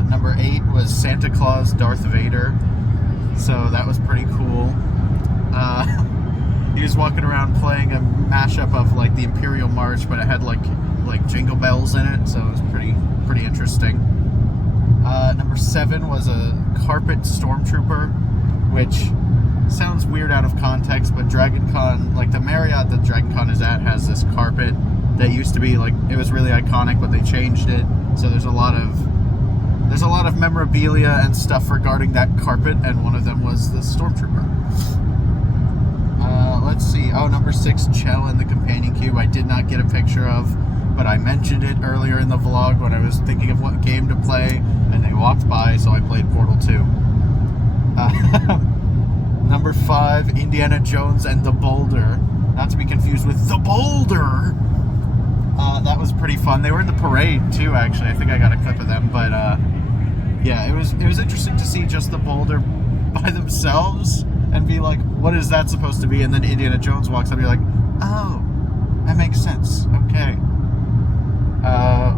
Number 8 was Santa Claus Darth Vader, so that was pretty cool. He was walking around playing a mashup of like the Imperial March, but it had like jingle bells in it, so it was pretty interesting. interesting. Number 7 was a carpet stormtrooper, which sounds weird out of context, but Dragon Con, like the Marriott that Dragon Con is at, has this carpet that used to be like, it was really iconic, but they changed it. So there's a lot of memorabilia and stuff regarding that carpet, and one of them was the stormtrooper. Let's see. Oh, number 6, Chell in the companion cube. I did not get a picture of, but I mentioned it earlier in the vlog when I was thinking of what game to play, and they walked by, so I played Portal 2. Number 5, Indiana Jones and the Boulder. Not to be confused with The Boulder. That was pretty fun. They were in the parade too, actually. I think I got a clip of them, but yeah, it was interesting to see just the Boulder by themselves and be like, what is that supposed to be? And then Indiana Jones walks up and you're like, oh, that makes sense. Okay.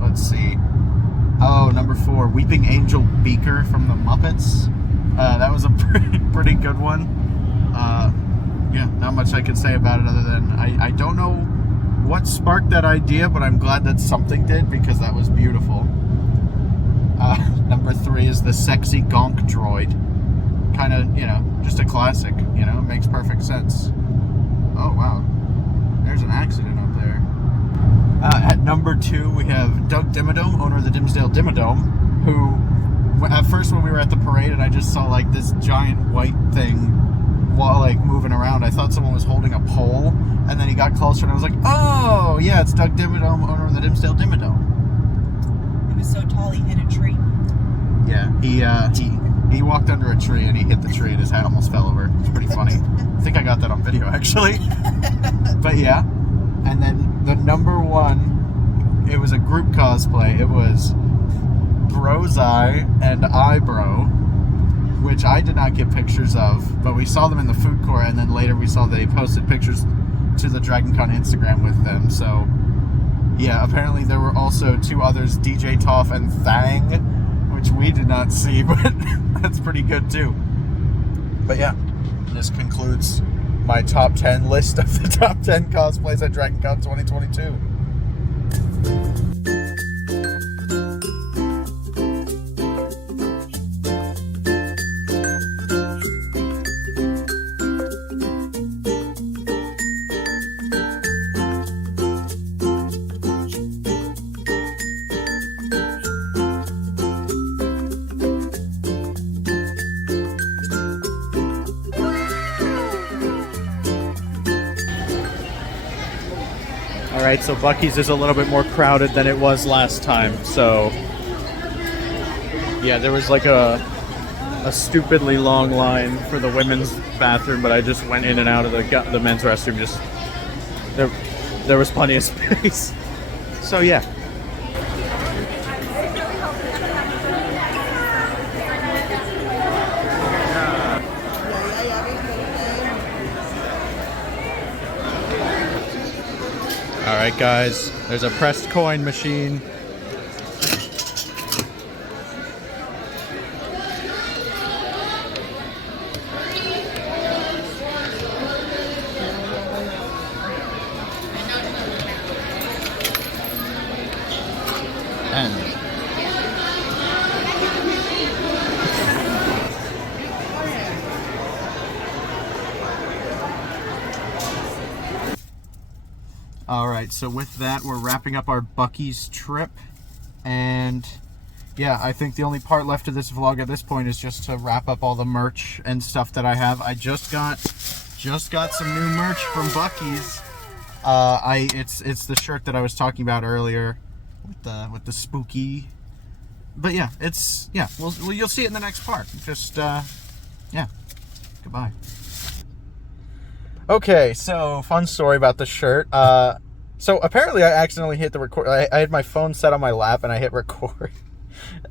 Let's see. Oh, number 4, Weeping Angel Beaker from the Muppets. That was a pretty good one. Yeah, not much I can say about it other than I don't know what sparked that idea, but I'm glad that something did, because that was beautiful. Number 3 is the Sexy Gonk Droid. Kind of, you know, just a classic, you know, makes perfect sense. Oh, wow. There's an accident up there. At number 2, we have Doug Dimmadome, owner of the Dimsdale Dimmadome, who, at first when we were at the parade and I just saw like this giant white thing while like moving around, I thought someone was holding a pole, and then he got closer and I was like, oh, yeah, it's Doug Dimmadome, owner of the Dimsdale Dimmadome. He was so tall he hit a tree. Yeah, he walked under a tree and he hit the tree and his hat almost fell over. It's pretty funny. I think I got that on video, actually. But yeah. And then the number 1, it was a group cosplay. It was Brozai and Eyebrow, which I did not get pictures of, but we saw them in the food court, and then later we saw they posted pictures to the Dragon Con Instagram with them. So yeah, apparently there were also 2 others, DJ Toff and Thang, which we did not see, but that's pretty good too. But yeah, this concludes my top 10 list of the top 10 cosplays at Dragon Con 2022. Alright, so Buc-ee's is a little bit more crowded than it was last time, so yeah, there was like a stupidly long line for the women's bathroom, but I just went in and out of the men's restroom. Just there was plenty of space. So yeah. Alright guys, there's a pressed coin machine. Alright, so with that, we're wrapping up our Buc-ee's trip, and yeah, I think the only part left of this vlog at this point is just to wrap up all the merch and stuff that I have. I just got some new merch from Buc-ee's. It's the shirt that I was talking about earlier with the spooky. But yeah, you'll see it in the next part. Just yeah. Goodbye. Okay, so fun story about the shirt. So apparently I accidentally hit the record. I had my phone set on my lap and I hit record.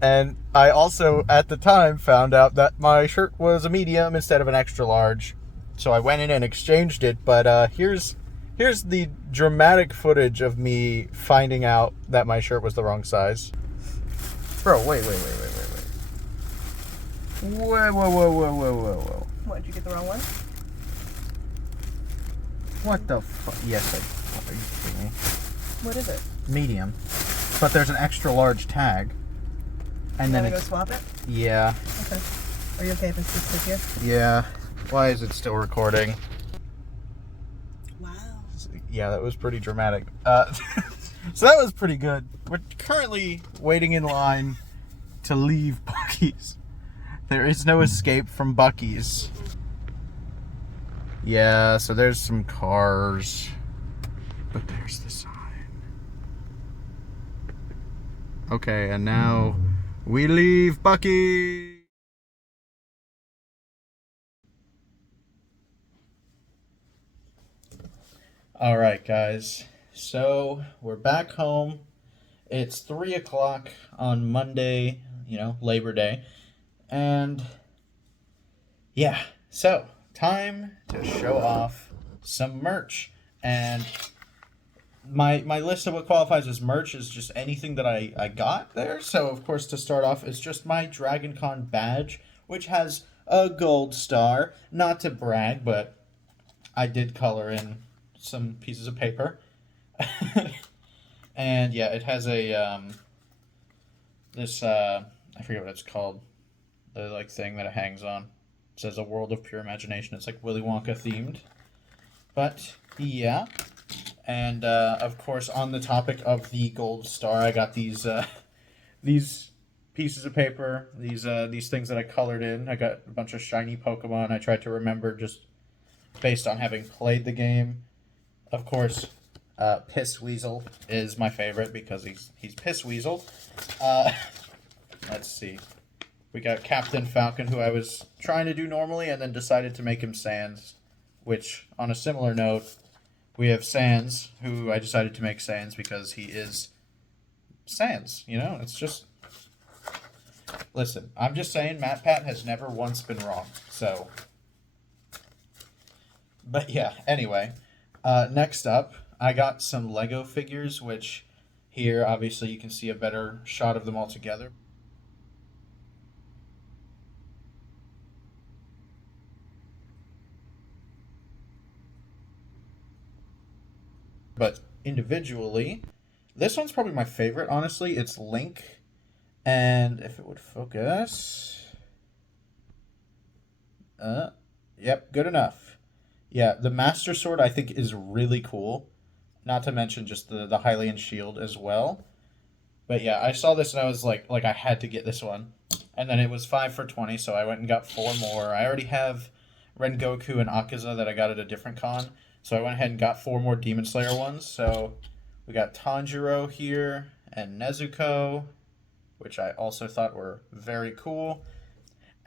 And I also, at the time, found out that my shirt was a medium instead of an extra large. So I went in and exchanged it. But here's the dramatic footage of me finding out that my shirt was the wrong size. Bro, wait. Whoa. What, did you get the wrong one? What the fuck? Yes, are you kidding me? What is it? Medium. But there's an extra large tag. And You then wanna it's go swap it? yeah. Okay. Are you okay if it's just sit here? Yeah. Why is it still recording? Wow. Yeah, that was pretty dramatic. So that was pretty good. We're currently waiting in line to leave Buc-ee's. There is no escape from Buc-ee's. Yeah, so there's some cars. But there's the sign. Okay, and now we leave Buc-ee. All right, guys. So we're back home. It's 3 o'clock on Monday, Labor Day. And yeah, so time to show off some merch. And my list of what qualifies as merch is just anything that I got there. So of course, to start off, it's just my Dragon Con badge, which has a gold star. Not to brag, but I did color in some pieces of paper. And yeah, it has a I forget what it's called, the thing that it hangs on. It says a world of pure imagination. It's like Willy Wonka themed. But yeah, and of course, on the topic of the gold star, I got these pieces of paper, these things that I colored in. I got a bunch of shiny Pokemon. I tried to remember just based on having played the game. Of course, Piss Weasel is my favorite because he's Piss Weasel. Let's see. We got Captain Falcon, who I was trying to do normally and then decided to make him Sans, which, on a similar note, we have Sans, who I decided to make Sans because he is Sans, It's just... Listen, I'm just saying MatPat has never once been wrong, so... But yeah, anyway, next up, I got some Lego figures, which here, obviously, you can see a better shot of them all together. But individually, this one's probably my favorite, honestly. It's Link, and if it would focus... Yep, good enough. Yeah, the Master Sword, I think, is really cool. Not to mention just the Hylian shield as well. But yeah, I saw this and I was like I had to get this one. And then it was 5 for 20, so I went and got 4 more. I already have Rengoku and Akaza that I got at a different con. So I went ahead and got 4 more Demon Slayer ones. So we got Tanjiro here and Nezuko, which I also thought were very cool.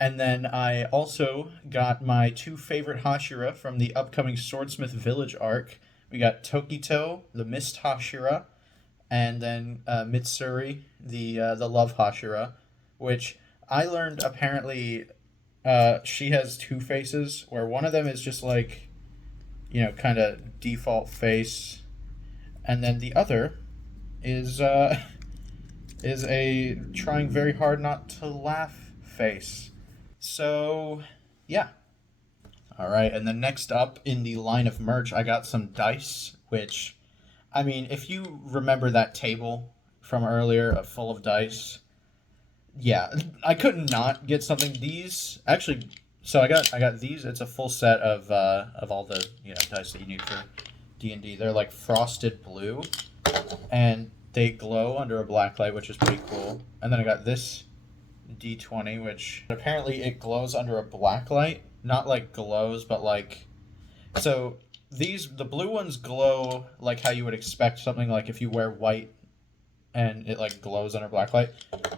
And then I also got my 2 favorite Hashira from the upcoming Swordsmith Village arc. We got Tokito, the Mist Hashira, and then Mitsuri, the Love Hashira, which I learned apparently she has 2 faces, where one of them is just like, kind of default face, and then the other is a trying very hard not to laugh face. So, yeah. Alright, and then next up in the line of merch, I got some dice, which, I mean, if you remember that table from earlier, full of dice, yeah, I could not get something. These, actually, so I got these. It's a full set of all the, dice that you need for D&D. They're like frosted blue, and they glow under a black light, which is pretty cool. And then I got this D20, which apparently it glows under a black light. Not like glows, but like... So, the blue ones glow like how you would expect something like if you wear white and it like glows under black light.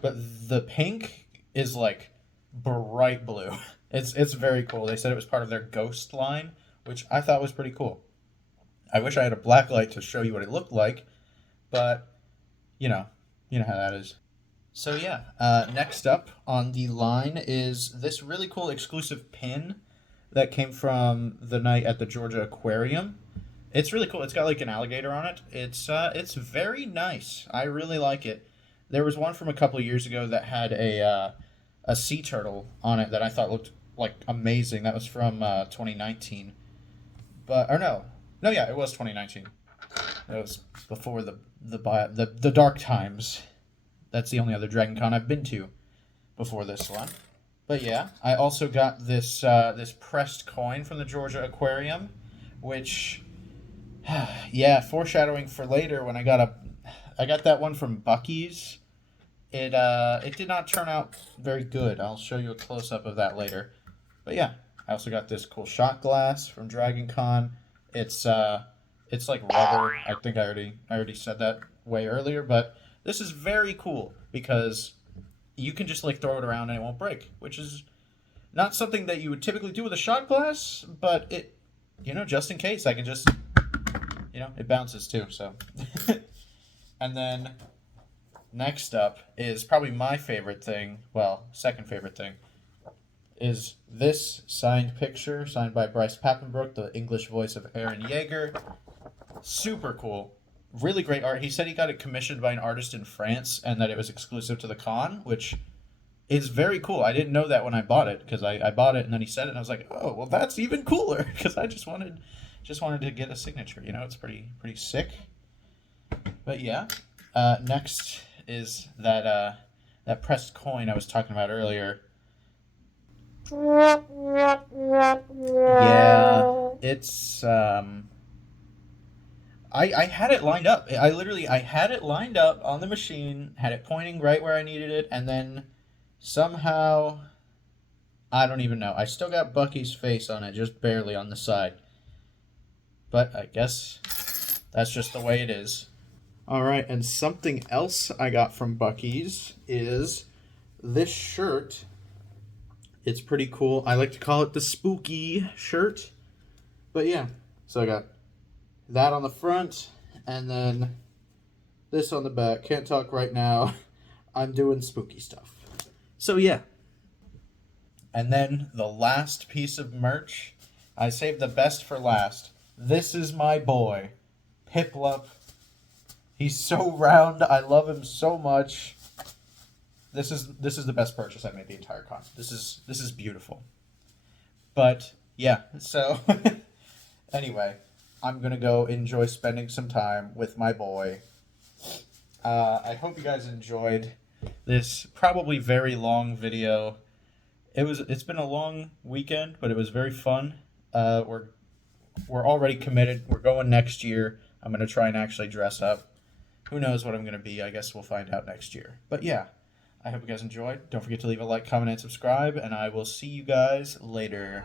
But the pink is like bright blue. It's very cool. They said it was part of their Ghost line, which I thought was pretty cool. I wish I had a black light to show you what it looked like, but you know how that is. So yeah, next up on the line is this really cool exclusive pin that came from the night at the Georgia Aquarium. It's really cool. It's got like an alligator on it. It's very nice. I really like it. There was one from a couple of years ago that had a sea turtle on it that I thought looked like amazing. That was from 2019. It was 2019. It was before the dark times. That's the only other Dragon Con I've been to. before this one. But yeah, I also got this this pressed coin from the Georgia Aquarium, which, yeah, foreshadowing for later when I got that one from Buc-ee's. It did not turn out very good. I'll show you a close up of that later. But yeah, I also got this cool shot glass from Dragon Con. It's like rubber. I think I already said that way earlier, but this is very cool because you can just like throw it around and it won't break, which is not something that you would typically do with a shot glass, but it, just in case, I can just, it bounces too, so. And then next up is probably my favorite thing, well, second favorite thing, is this signed picture, signed by Bryce Papenbrook, the English voice of Eren Yeager. Super cool. Really great art. He said he got it commissioned by an artist in France and that it was exclusive to the con, which is very cool. I didn't know that when I bought it, because I bought it and then he said it and I was like, oh, well, that's even cooler, because I just wanted to get a signature. It's pretty sick. But yeah, next is that pressed coin I was talking about earlier. Yeah, it's I had it lined up. I had it lined up on the machine, had it pointing right where I needed it, and then somehow, I don't even know. I still got Buc-ee's face on it, just barely on the side. But I guess that's just the way it is. All right, and something else I got from Buc-ee's is this shirt. It's pretty cool. I like to call it the spooky shirt. But yeah, so I got that on the front, and then this on the back. Can't talk right now. I'm doing spooky stuff. So yeah. And then the last piece of merch. I saved the best for last. This is my boy, Piplup. He's so round. I love him so much. This is the best purchase I made the entire con. This is beautiful. But yeah, so anyway, I'm gonna go enjoy spending some time with my boy. I hope you guys enjoyed this probably very long video. It's been a long weekend, but it was very fun. We're already committed. We're going next year. I'm gonna try and actually dress up. Who knows what I'm gonna be? I guess we'll find out next year. But yeah, I hope you guys enjoyed. Don't forget to leave a like, comment, and subscribe, and I will see you guys later.